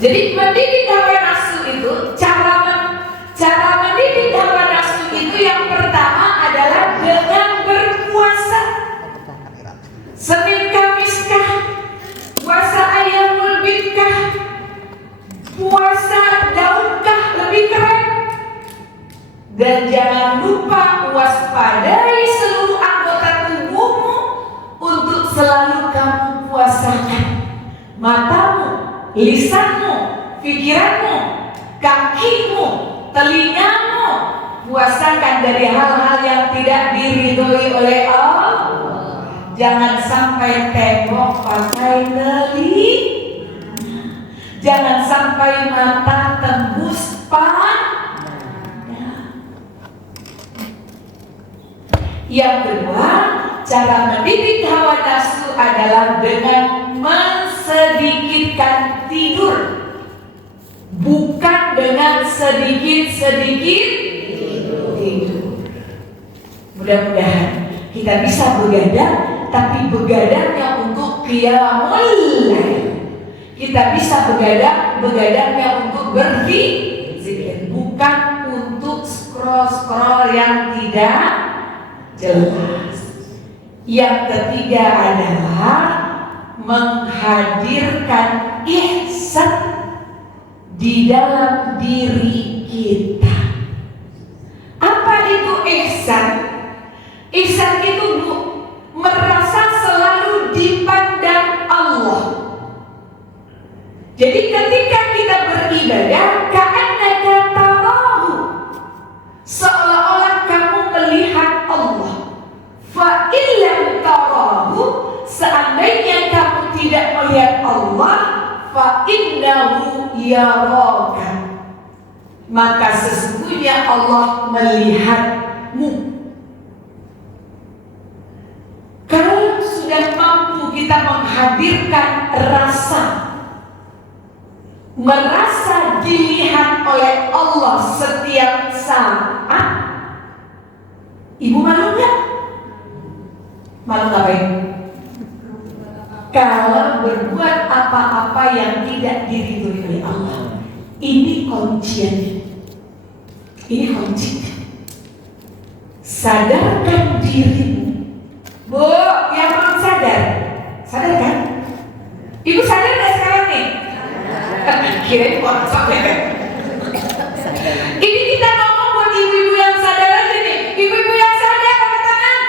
Jadi mendidik hawa nafsu itu, cara mendidik hawa nafsu itu yang pertama adalah dengan berpuasa. Senin Kamis kah? Puasa Ayyamul Bid kah? Puasa Daud kah? Lebih keren. Dan jangan lupa waspadai seluruh anggota tubuhmu untuk selalu kamu puasakan. Matamu, lisanmu, pikiranmu, kakimu, telingamu, puasakan dari hal-hal yang tidak diridhoi oleh Allah. Jangan sampai tembok pakai telinga, jangan sampai mata tembus pandang. Yang kedua, cara mendidik hawa nafsu adalah dengan mensedikitkan tidur, bukan dengan sedikit-sedikit tidur. Mudah-mudahan kita bisa begadang, tapi begadangnya untuk qiyamul lail. Kita bisa begadangnya untuk berzikir, bukan untuk scroll yang tidak jelas. Yang ketiga adalah menghadirkan ihsan di dalam diri kita. Apa itu ihsan? Ihsan itu merasa selalu dipandang Allah. Jadi ketika kita beribadah, ka'annaka tarahu, seolah-olah kamu melihat Allah. Fa illam tarahu, seandainya kamu tidak melihat Allah, fa innahu yaraka, maka sesungguhnya Allah melihatmu. Kalau sudah mampu kita menghadirkan rasa merasa dilihat oleh Allah setiap saat, ibu malu nggak? Malu ngapain? Kalau berbuat apa-apa yang tidak diridhoi oleh Allah. Ini kuncinya. Ini kuncinya. Sadarkan dirimu. Bu, yang belum sadar, sadar kan? Ibu sadar nggak sekarang nih? Kirain WhatsApp ya kan? Ini kita ngomong buat ibu-ibu yang sadar aja nih. Ibu-ibu yang sadar, angkat tangan.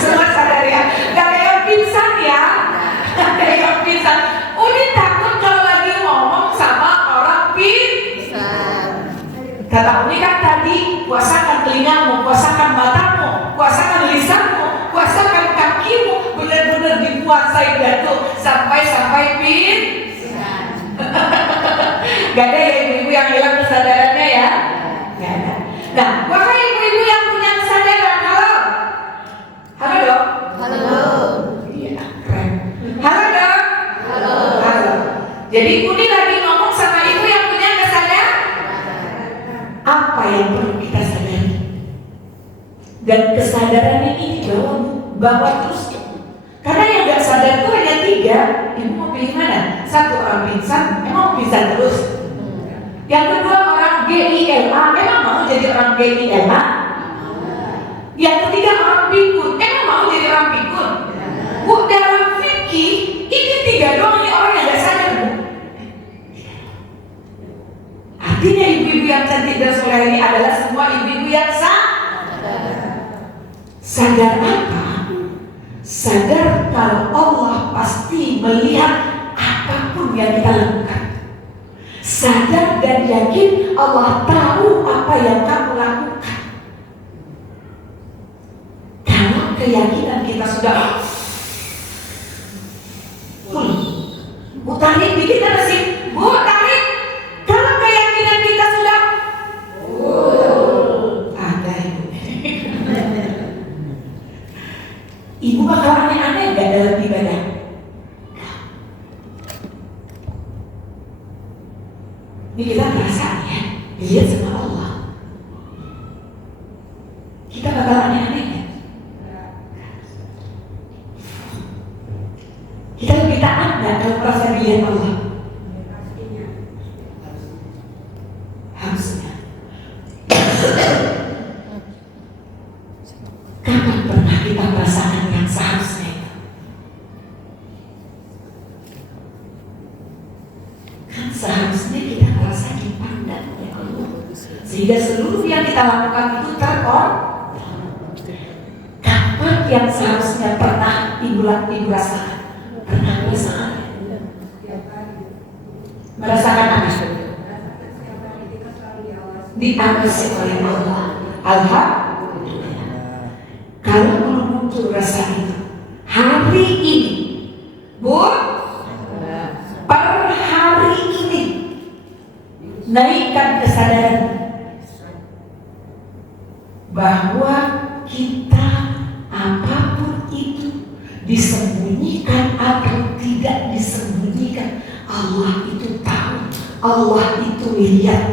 Semua sadar ya. Gak ada yang pingsan ya. Gak ada yang pingsan. Uni takut kalau lagi ngomong sama orang pingsan. Kata Uni kan tadi, puasakan telingamu, puasakan matamu, puasakan lisanmu, puasakan kakimu, benar-benar dikuasai jatuh sampai pingsan. Gak ada ya ibu-ibu yang hilang kesadarannya ya? Gak ada. Nah, wahai ibu-ibu yang punya kesadaran, halo? Halo dok? Halo. Iya, keren. Halo dok? Halo. Halo. Jadi Uni lagi ngomong sama ibu yang punya kesadaran. Apa yang perlu kita sadari? Dan kesadaran ini bawa terus. Karena yang gak sadar itu hanya 3. Ibu mau pilih mana? 1 orang pingsan, emang mau pingsan terus? Yang kedua orang GILA, emang mau jadi orang GILA? Yang ketiga orang pikun, emang mau jadi orang pikun? Bu, dalam fikih ini 3 doang nih orang yang gak sadar, Bu. Artinya ibu-ibu yang cantik dan soleh ini adalah semua ibu-ibu yang sadar apa? Sadar kalau Allah pasti melihat apapun yang kita lakukan. Sadar dan yakin Allah tahu apa yang kamu lakukan. Kalau keyakinan kita sudah full, tarik dikit ada Ini kita perasaan ya, dilihat sama Allah. Kita bakal aneh-aneh ya. Kita lebih taat nggak kalau merasa dilihat Allah? Harusnya. Kapan pernah kita merasakan yang seharusnya itu? Kan seharusnya kita merasa dipandang oleh Allah, sehingga seluruh yang kita lakukan itu terkontrol. Kapan yang seharusnya pernah ibu rasakan? Pernah merasakan? Merasakan apa? Diawasi oleh Allah. Alhamdulillah. Kalau belum muncul rasa itu hari ini, Bu, per hari ini naikkan kesadaran bahwa kita apapun itu, disembunyikan atau tidak disembunyikan, Allah itu tahu, Allah itu lihat.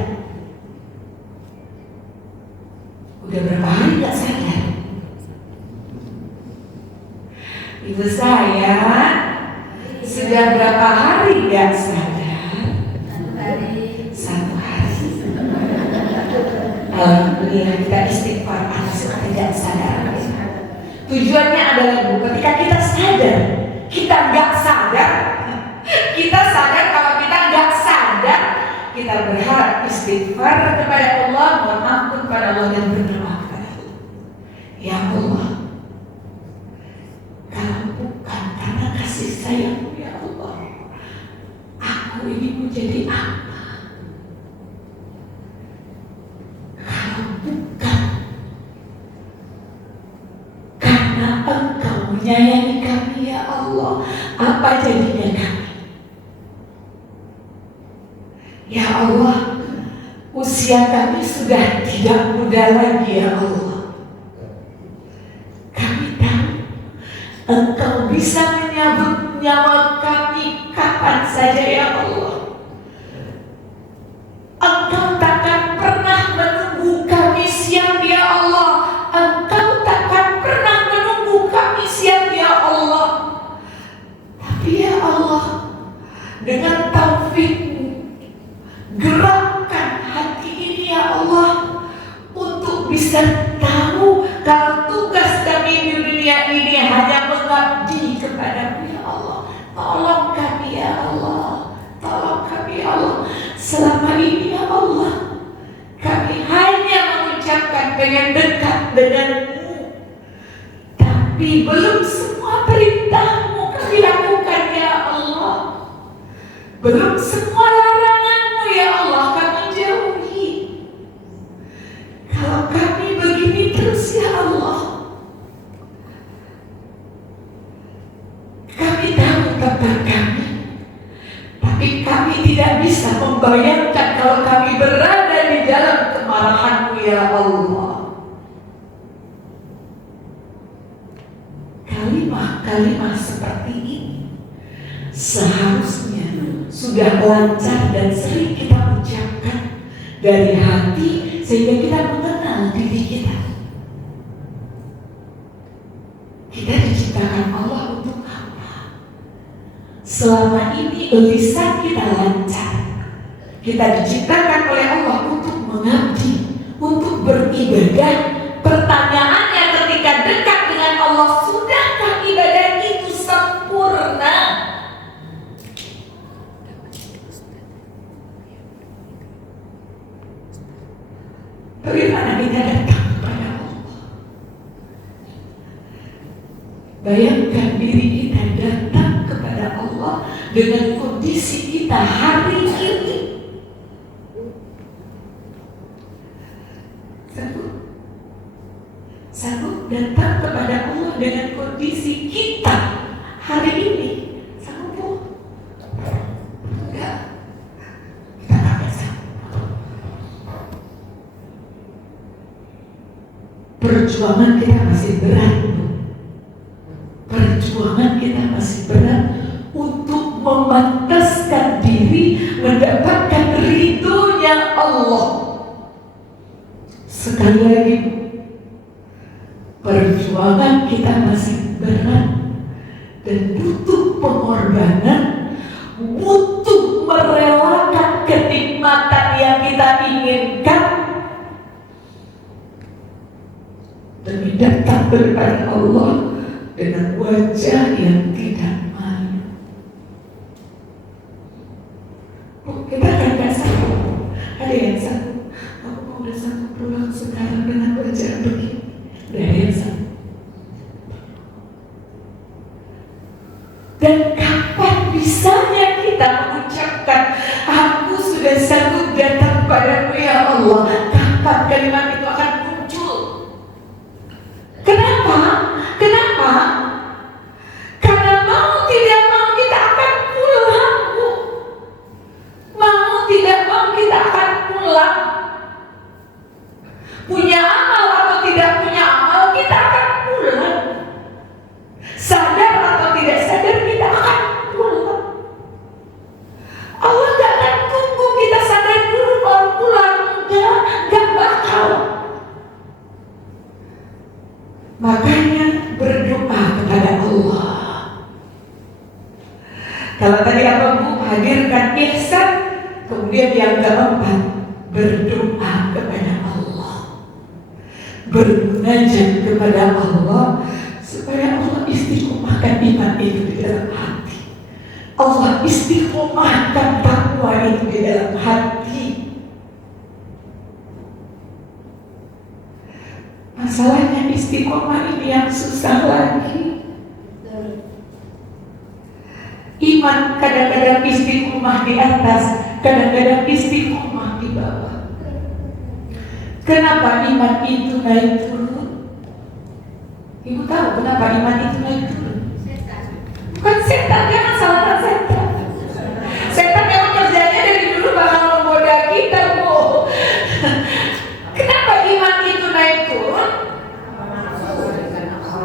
Udah berapa hari gak sadar? Ibu saya sudah berapa hari gak sadar? Satu hari. Alhamdulillah kita istighfar atas tidak sadar. Tujuannya adalah Bu, ketika kita sadar, kita gak sadar, kita sadar kalau kita gak sadar, kita berharap istighfar kepada Allah, mohon ampun kepada Allah dan berdoa kepada Allah. Ya Allah, kalau bukan karena kasih sayang-Mu ya Allah, aku ini mau jadi apa? Kalau bukan karena Engkau menyayangi kami ya Allah, apa jadinya kami? Ya Allah, usia kami sudah tidak muda lagi ya Allah. Kami tahu Engkau bisa menyabut nyawa kami kapan saja ya Allah. Engkau takkan pernah menunggu kami siang ya Allah. Engkau takkan pernah menunggu kami siang ya Allah. Tapi ya Allah, dengan taufik-Mu, gerakkan hati ini ya Allah untuk bisa tahu kalau tugas kami di dunia ini hanya mengabdi kepada-Mu ya Allah. Tolong kami ya Allah, tolong kami ya Allah. Selama ini ya Allah, kami hanya mengucapkan pengen dekat dengan-Mu, tapi belum semua perintah-Mu kami lakukan ya Allah. Belum semua larangan-Mu ya Allah kami jauhi. Kalau kami begini terus ya Allah, kami tahu tempat kami, tapi kami tidak bisa membayangkan kalau kami berada di dalam kemarahan-Mu ya Allah. Kalimat-kalimat seperti ini seharusnya sudah lancar dan sering kita ucapkan dari hati, sehingga kita mengenal diri kita. Kita diciptakan Allah untuk apa? Selama ini lisan kita lancar. Kita diciptakan oleh Allah untuk mengabdi, untuk beribadah. Pertanyaannya ketika dekat dengan Allah, sudahkah ibadah itu sempurna? Bagaimana kita datang kepada Allah? Bayangkan diri kita datang kepada Allah dengan kondisi kita hari ini. Sanggup datang kepada Allah dengan kondisi kita hari ini? Sanggup? Enggak. Kita tak bisa. Perjuangan kita masih berat. Perjuangan kita masih berat untuk memantaskan diri, mendapatkan ridho Sekali lagi, perjuangan kita masih berat dan butuh pengorbanan, butuh merelakan kenikmatan yang kita inginkan demi datang kepada Allah dengan wajah yang tidak malu. Kita kan gak sanggup. Ada yang sanggup. Aku mau udah sanggup pulang sekarang dengan wajah begini. Udah ada yang sanggup. Dan kapan bisanya kita mengucapkan, aku sudah sanggup datang padamu ya Allah? Kapan kalimat itu akan muncul? Kenapa? Kenapa? Karena mau tidak mau kita akan pulang, Bu. Mau tidak mau kita akan pulang. Punya amal atau tidak punya amal, kita akan pulang. Sadar atau tidak sadar, kita akan pulang. Allah gak akan tunggu kita sadar dulu baru pulang. Gak bakal. Makanya berdoa kepada Allah. Kalau tadi apa Bu? Hadirkan ihsan. Kemudian yang keempat, berdoa kepada Allah, bermunajat kepada Allah supaya Allah istiqomahkan iman itu di dalam hati. Allah istiqomahkan takwa itu di dalam hati. Masalahnya istiqomah ini yang susah lagi. Iman kadang-kadang istiqomah di atas, kadang-kadang istiqomah di bawah. Kenapa iman itu naik turun? Ibu tahu kenapa iman itu naik turun? Bukan setan, jangan salahkan setan. Setan memang kerjanya dari dulu bakal menggoda kita, Bu. Kenapa iman itu naik turun?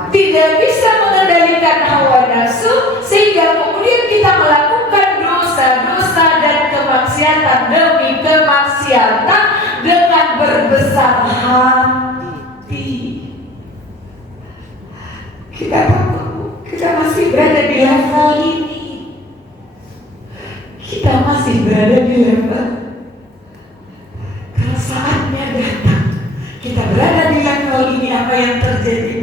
Tidak bisa mengendalikan hawa nafsu, sehingga kemudian kita melakukan dosa-dosa dan kemaksiatan demi kemaksiatan dengan berbesar hati. Kita tahu kita masih berada di level ini. Kita masih berada di level. Kalau saatnya datang, kita berada di level ini, apa yang terjadi?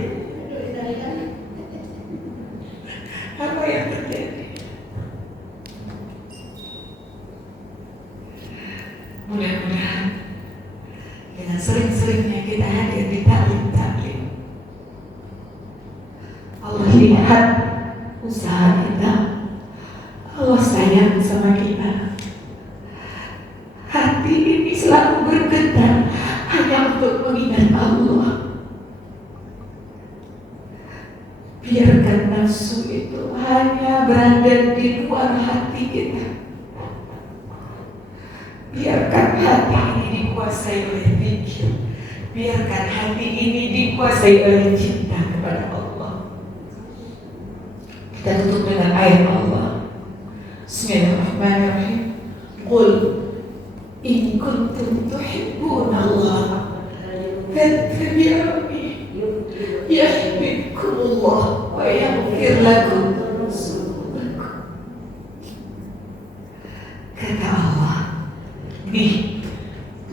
Apa yang terjadi? Mudah-mudahan dengan sering-seringnya kita hadir di taklim-taklim, Allah lihat usaha kita, Allah sayang sama kita. Hati ini selalu bergetar hanya untuk mengingat Allah. Biarkan nafsu itu hanya berada di luar hati kita. Biarkan hati ini dikuasai oleh pikir. Biarkan hati ini dikuasai oleh cinta kepada Allah. Kita tutup dengan ayat Allah. Bismillahirrahmanirrahim. Qul in kuntum tuhibbuna Allah fattabi'uni yuhibbukumullah wa yaghfir lakum dzunubakum. Kata Allah, nih,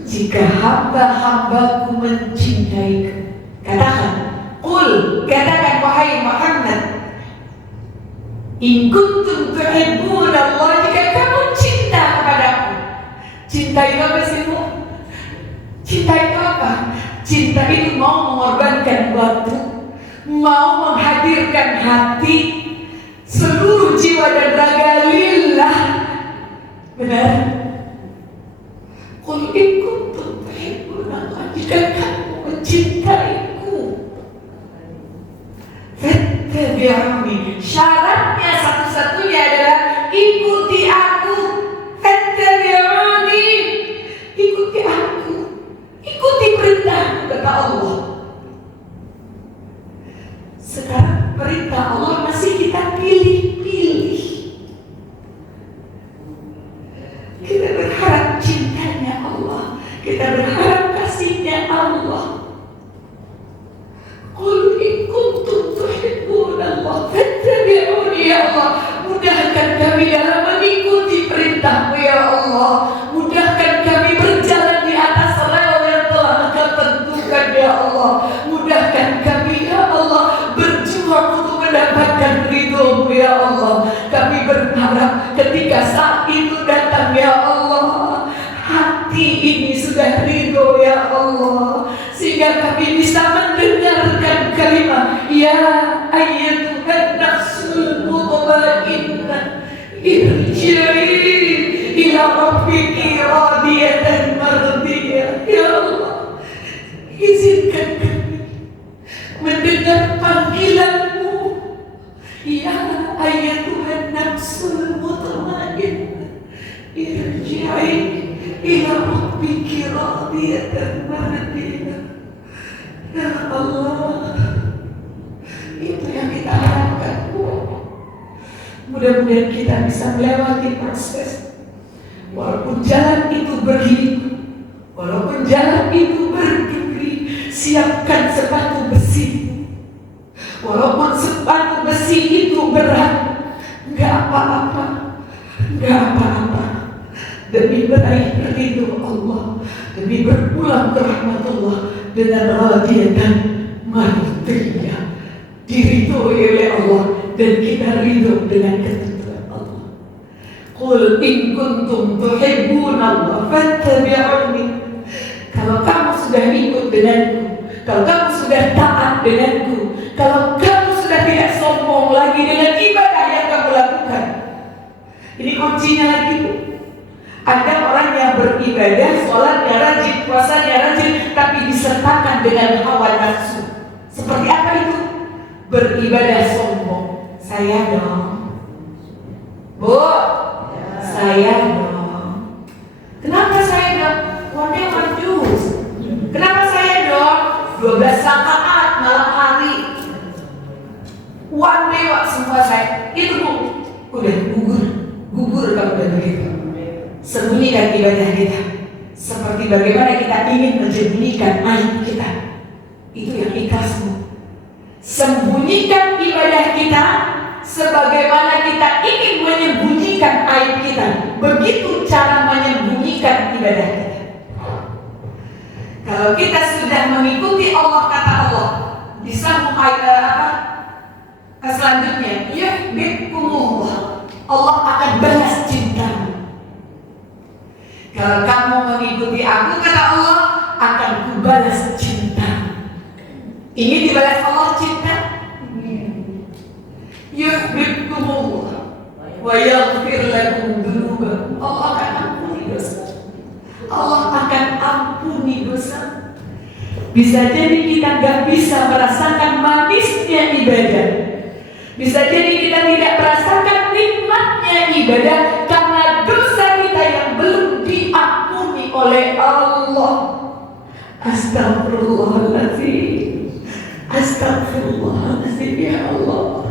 jika hamba-hambaku mencintaiku, katakan, qul, katakan wahai Muhammad, in kuntum tuhibbuna Allah, jika kamu cinta kepadaku. Cinta itu apa sih, Bu? Cinta itu apa? Cinta itu mau mengorbankan waktu, mau menghadirkan hati, seluruh jiwa dan raga lillah. Benar? Qul in kuntum tuhibbuna Allah, jika kamu mencintaiku, fattabi'uni. Syaratnya satu-satunya adalah ikuti aku. Fattabi'uni, ikuti aku, ikuti perintahku, kata Allah. Sekarang perintah Allah masih kita pilih-pilih. Kita berharap cintanya Allah, kita berharap kasihnya Allah. sehingga kami bisa mendengarkan kalimat ya ayyatuhan nafsul mutmainnah irji'i ila rabbiki radiyatan mardiyah. Ya Allah, izinkan kami mendengar panggilan-Mu ya ayyatuhan nafsul mutmainnah irji'i ila rabbiki radiyatan mardiyah. Ya Allah, itu yang kita harapkan. Mudah-mudahan kita bisa melewati proses. Walaupun jalan itu berliku, walaupun jalan itu berduri, siapkan sepatu besi. Walaupun sepatu besi itu berat, gak apa-apa, gak apa-apa. Demi meraih ridho Allah, demi berpulang ke rahmatullah dengan radiyatan mardiyah, diridhoi oleh Allah dan kita ridho dengan ketentuan Allah. Qul in kuntum tuhibbuna Allah fattabi'uni. Kalau kamu sudah ikut denganku, kalau kamu sudah taat denganku, kalau kamu sudah tidak sombong lagi dengan ibadah yang kamu lakukan. Ini kuncinya lagi, Bu. Ada orang yang beribadah, sholatnya rajin, puasanya rajin, tapi disertakan dengan hawa nafsu. Seperti apa itu? Beribadah sombong. Saya dong, Bu, saya dong. Kenapa saya dong? One day one juice. Kenapa saya dong? 12 rakaat malam hari. One day what semua saya. Itu Bu, udah gugur kamu dan begitu. Sembunyikan ibadah kita, seperti bagaimana kita ingin menyembunyikan aib kita. Itu yang ikhlasmu. Sembunyikan ibadah kita sebagaimana kita ingin menyembunyikan aib kita. Begitu cara menyembunyikan ibadah kita. Kalau kita sudah mengikuti Allah, kata Allah disambung selanjutnya, yuhibbukumullah, Allah akan balas cintamu. Kalau kamu mengikuti aku, kata Allah, akan kubalas cinta. Ingin dibalas Allah cinta? Yuhibbukumullah wa yaghfir lakum dzunubakum. Allah akan ampuni dosa. Allah akan ampuni dosa. Bisa jadi kita gak bisa merasakan manisnya ibadah. Bisa jadi kita tidak merasakan nikmatnya ibadah karena dosa kita yang belum diampuni oleh Allah. Astagfirullahaladzim, astagfirullahaladzim, ya Allah.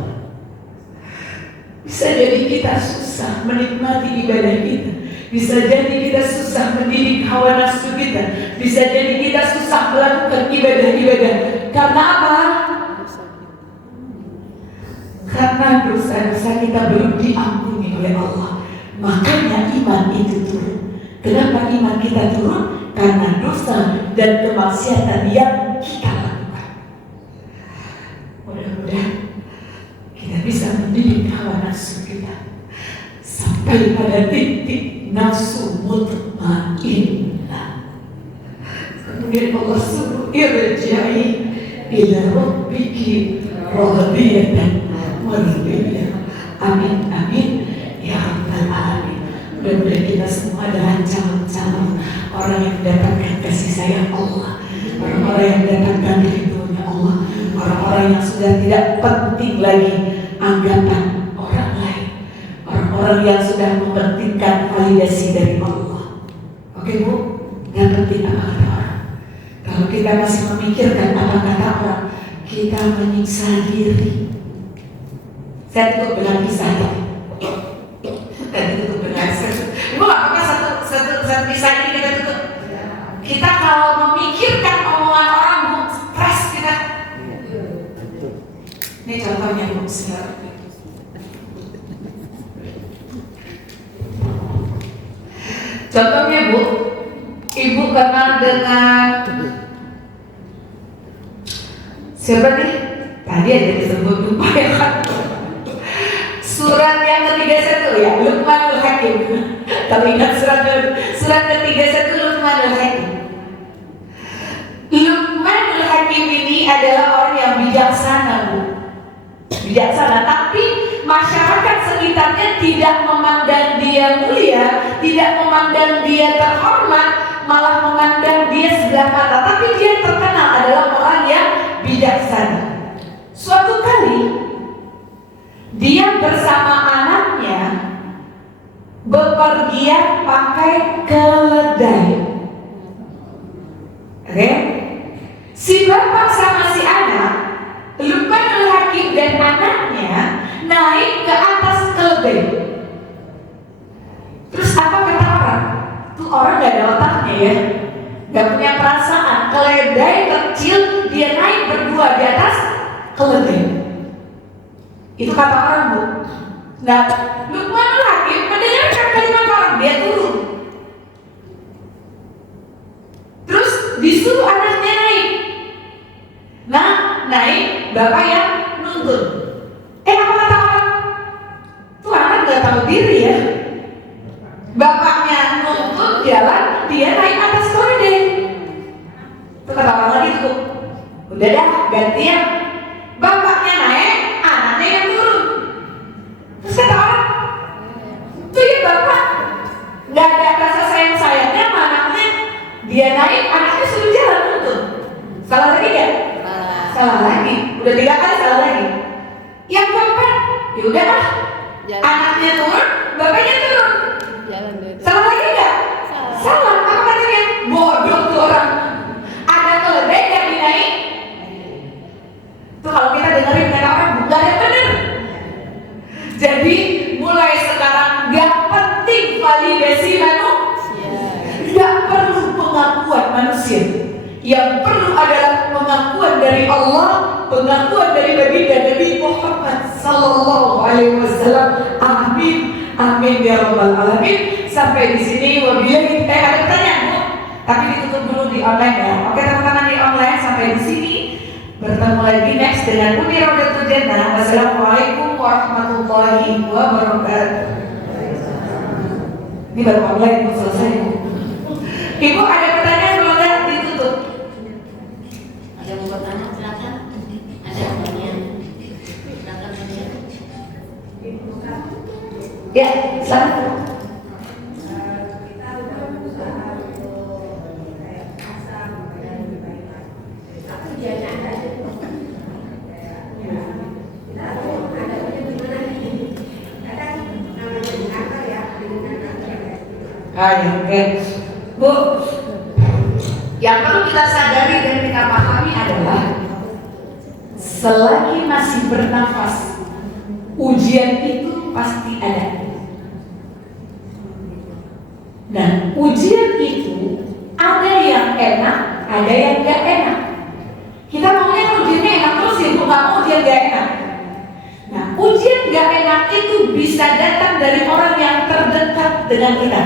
Bisa jadi kita susah menikmati ibadah kita. Bisa jadi kita susah mendidik hawa nafsu kita. Bisa jadi kita susah melakukan ibadah-ibadah. Karena apa? Karena dosa-dosa kita belum diampuni oleh Allah. Makanya iman itu turun. Kenapa iman kita turun? Karena dosa dan kemaksiatan yang kita lakukan. Mudah-mudahan kita bisa mendidik hawa nafsu kita sampai pada titik nafsu mutmainnah. Kemudian Allah suruh irji'i ila rabbiki radiyatan mardiyah. Amin, amin, ya rabbal alamin. Mudah-mudahan kita semua adalah calon-calon orang yang mendapatkan kasih sayang Allah, orang-orang yang mendapatkan ridhonya Allah, orang-orang yang sudah tidak penting lagi anggapan orang lain, orang-orang yang sudah mementingkan validasi dari Allah. Oke Bu, yang penting apa kata orang. Kalau kita masih memikirkan apa kata orang, kita menyiksa diri. Saya tutup dengan kisah ini. Dan tutup dengan Ibu gak apa-apa satu kisah ini kita tutup. Kita kalau memikirkan omongan orang, Bu, stres kita. Ini contohnya Bu, contohnya Bu, Ibu kenal dengan siapa nih? Tadi ada disebut, lupa ya kan? Surat yang ke-31 ya, Luqmanul Hakim. Kalau ingat surat ke-31 Luqmanul Hakim. Luqman Hakim ini adalah orang yang bijaksana, Bu. Bijaksana, tapi masyarakat sekitarnya tidak memandang dia mulia, tidak memandang dia terhormat, malah memandang dia sebelah mata. Tapi dia terkenal adalah orang yang bijaksana. Suatu kali dia bersama anaknya bepergian pakai keledai. Oke? Si bapak sama si anak, Luqmanul Hakim dan anaknya naik ke atas keledai. Terus apa kata orang? Tuh orang gak ada otaknya ya, gak punya perasaan. Keledai kecil dia naik berdua di atas keledai. Itu kata orang, Bu. Nah, Luqmanul Hakim mendengarkan kalimat orang, dia turun. Terus disuruh anaknya naik. Nah, naik, bapak yang nuntun. Apa kata orang? Tuh anak gak tahu diri ya. Bapaknya nuntun jalan, dia naik atas keledai. Tuh kata orang lagi tuh, udah dah gantian. Bapaknya naik, anaknya yang turun. Terus kata orang, tuh ya bapak gak ada rasa sayang-sayangnya sama anaknya. Dia naik, anaknya suruh jalan nuntun. Salah lagi gak? Salah lagi, udah 3 kali salah lagi. Yang keempat, ya udahlah, anaknya turun, bapaknya turun. Salah lagi nggak? Salah. Apa katanya? Bodoh tuh orang. Ada keledai yang dinaik. Tuh kalau kita dengerin kata orang, nggak ada bener. Jadi mulai sekarang nggak penting validasi manusia, nggak perlu pengakuan manusia. Yang perlu adalah pengakuan dari Allah, pengakuan dari baginda Nabi Muhammad Sallallahu Alaihi Wasallam. Amin, amin ya rabbal alamin. Sampai di sini wabillahi. Ada pertanyaan, Bu? Tapi ditutup dulu di online ya. Oke teman-teman di online, sampai di sini. Bertemu lagi next dengan Uni Rodatul Jannah. Wassalamualaikum warahmatullahi wabarakatuh. Ini baru online, Bu, selesai, Bu. Ibu ada pertanyaan belum? Ditutup. Ada mau bertanya, silakan. Ada pertanyaan, silakan bertanya. Ya, silakan. Oke, Bu. Yang perlu kita sadari dan kita pahami adalah selagi masih bernafas, ujian itu pasti ada. Dan ujian itu ada yang enak, ada yang gak enak. Kita maunya ujiannya enak terus ya, Bu, gak mau ujian gak enak. Nah, ujian gak enak itu bisa datang dari orang yang terdekat dengan kita.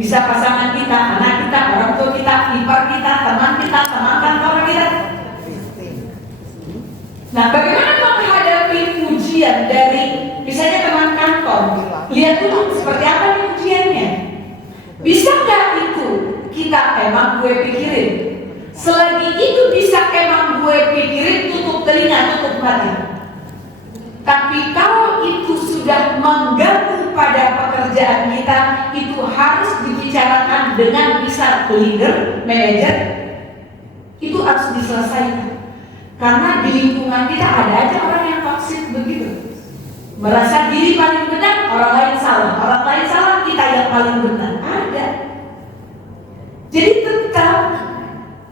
Bisa pasangan kita, anak kita, orang tua kita, ipar kita, teman kantor kita. Nah, bagaimana menghadapi ujian dari misalnya teman kantor? Lihat dulu seperti apa nih ujiannya. Bisa nggak itu kita emang gue pikirin? Selagi itu bisa emang gue pikirin, tutup telinga, tutup mata. Tapi kalau itu sudah mengganggu pada pekerjaan kita, itu harus dibicarakan dengan bisa leader, manajer. Itu harus diselesaikan. Karena di lingkungan kita ada aja orang yang toksik begitu. Merasa diri paling benar, orang lain salah. Orang lain salah, kita yang paling benar. Ada. Jadi tetap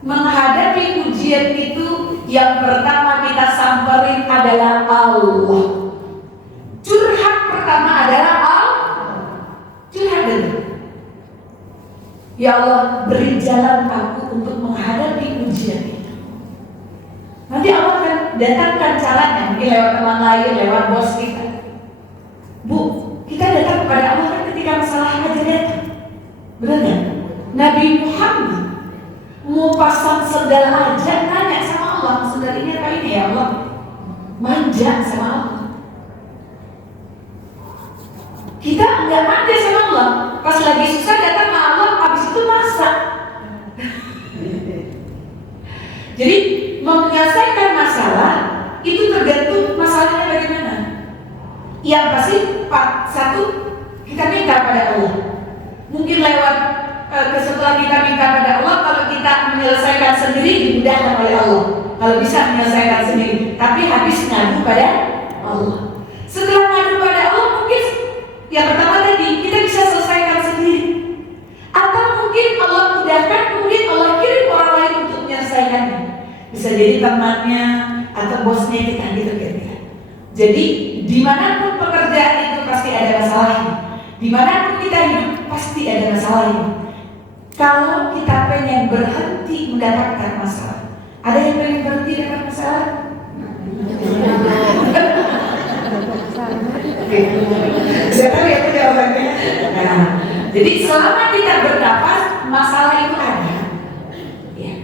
menghadapi ujian itu, yang pertama kita samperin adalah Allah. Curhat pertama adalah Allah. Curhat dulu. Ya Allah, beri jalan aku untuk menghadapi ujian itu. Nanti Allah akan datangkan caranya, mungkin lewat teman lain, lewat bos kita. Bu, kita datang kepada Allah kan ketika masalah aja datang. Benar gak? Nabi Muhammad mau pasang sendal aja nanya sama Allah, sendal ini apa ini ya Allah? Manja sama Allah. Kita enggak manja sama Allah. Pas lagi susah datang sama Allah, habis itu masak. Jadi setelah kita minta pada Allah, kalau kita menyelesaikan sendiri dimudahkan oleh Allah. Kalau bisa menyelesaikan sendiri, tapi habis ngadu pada Allah. Setelah ngadu pada Allah, mungkin yang pertama tadi kita bisa selesaikan sendiri, atau mungkin Allah mudahkan, kemudian Allah kirim orang lain untuk menyelesaikannya. Bisa jadi temannya atau bosnya kita gitu kira-kira. Jadi dimanapun pekerjaan itu pasti ada masalahnya, dimanapun kita hidup pasti ada masalahnya. Kalau kita pengen berhenti mendapatkan masalah, ada yang pengen berhenti dapat masalah? Saya tahu ya itu jawabannya. Nah, jadi selama kita bernapas, masalah itu ada. Ya,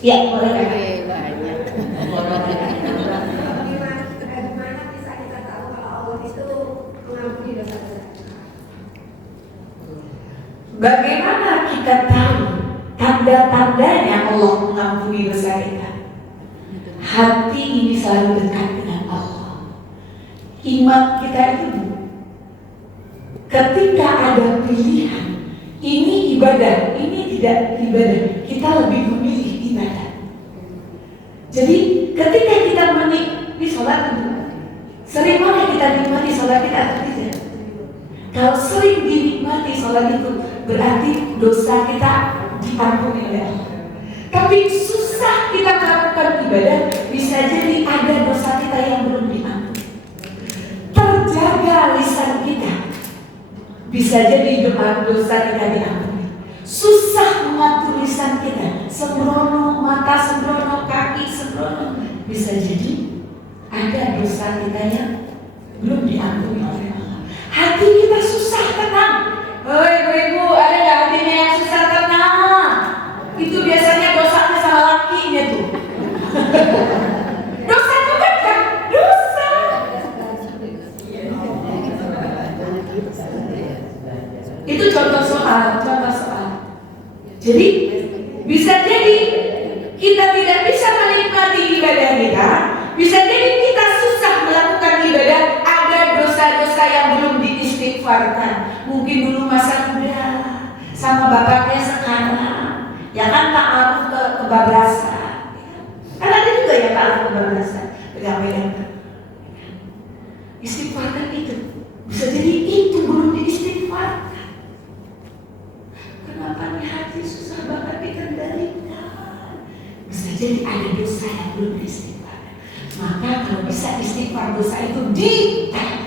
ya boleh. Gimana bisa kita tahu kalau Allah itu mengampuni dosa-dosa? Bagaimana kita tahu tanda-tandanya Allah mengampuni dosa kita? Hati ini selalu dekat dengan Allah. Iman kita itu ketika ada pilihan, ini ibadah, ini tidak ibadah, kita lebih memilih ibadah. Jadi ketika kita menikmati sholat itu, sering mana kita nikmati sholat kita atau tidak? Kalau sering dinikmati sholat itu, berarti dosa kita diampuni oleh Allah. Tapi susah kita melakukan ibadah, bisa jadi ada dosa kita yang belum diampuni. Terjaga lisan kita, bisa jadi dosa kita diampuni. Susah mengatur lisan kita, sembrono, mata sembrono, kaki sembrono, bisa jadi ada dosa kita yang belum diampuni oleh Allah. Hati kita susah tenang. Hei ibu-ibu, ada nggak hatinya yang susah tenang? Itu biasanya dosanya sama lakinya tuh. Dosa juga kan? Dosa. Itu contoh soal. Jadi bisa jadi kita tidak bisa menikmati ibadah kita. Bisa jadi kita susah melakukan ibadah. Ada dosa-dosa yang belum diistighfarkan. Mungkin dulu masa muda sama bapaknya sekarang, ya kan ta'aruf kebablasan. Kan ada juga ya ta'aruf kebablasan. Pegang-pegang istighfarkan itu. Bisa jadi itu belum diistighfarkan. Kenapa nih hati susah banget dikendalikan? Bisa jadi ada dosa yang belum diistighfarkan. Maka kalau bisa istighfar dosa itu ditahan.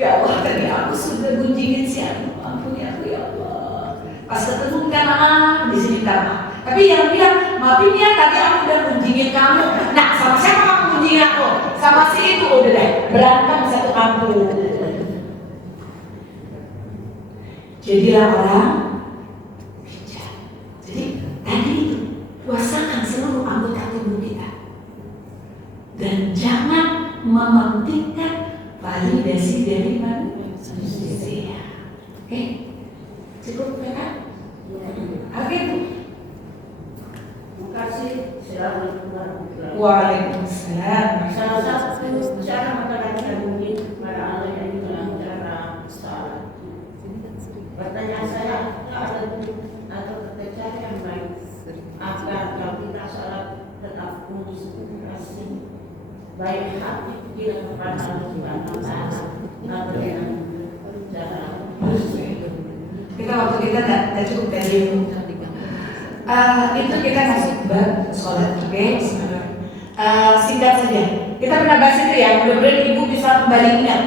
Ya Allah, tadi aku sudah gunjingin si aku, ampuni aku ya Allah. Pas ketemu minta maaf, di sini minta maaf. Tapi yang bilang, maafin ya tadi aku udah gunjingin kamu. Nah, sama siapa kamu gunjingin aku? Sama si itu udah deh, berantem satu kampung. Jadilah orang bijak. Jadi tadi itu puasakan seluruh anggota tubuh kita dan jangan mementingkan validasi dari manusia. Oke, cukup ya kan? Oke bu. Terima kasih. Assalamualaikum. Waalaikumsalam. Salah satu cara mengatakan mungkin pada Allah yang dengan cara salah. Pertanyaan saya, ada atau cara yang baik agar kalau kita salah tetap konsentrasi baik hati kita kepada Allah Subhanahu wa Ta'ala atau dengan cara Kita waktu kita tidak cukup dari itu kita masuk bab sholat, oke? Singkat saja. Kita pernah bahas itu ya. Mudah-mudahan ibu bisa kembali ingat.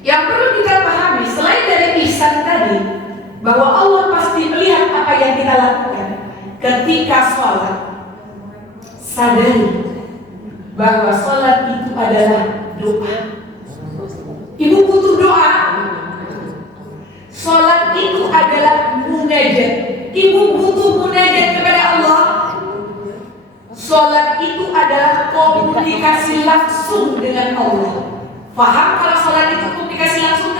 Yang perlu kita pahami selain dari ihsan tadi, bahwa Allah pasti melihat apa yang kita lakukan ketika sholat. Sadari bahwa sholat itu adalah doa. Ibu butuh doa. Sholat itu adalah munajat. Ibu butuh munajat kepada Allah. Sholat itu adalah komunikasi langsung dengan Allah. Paham kalau sholat itu komunikasi langsung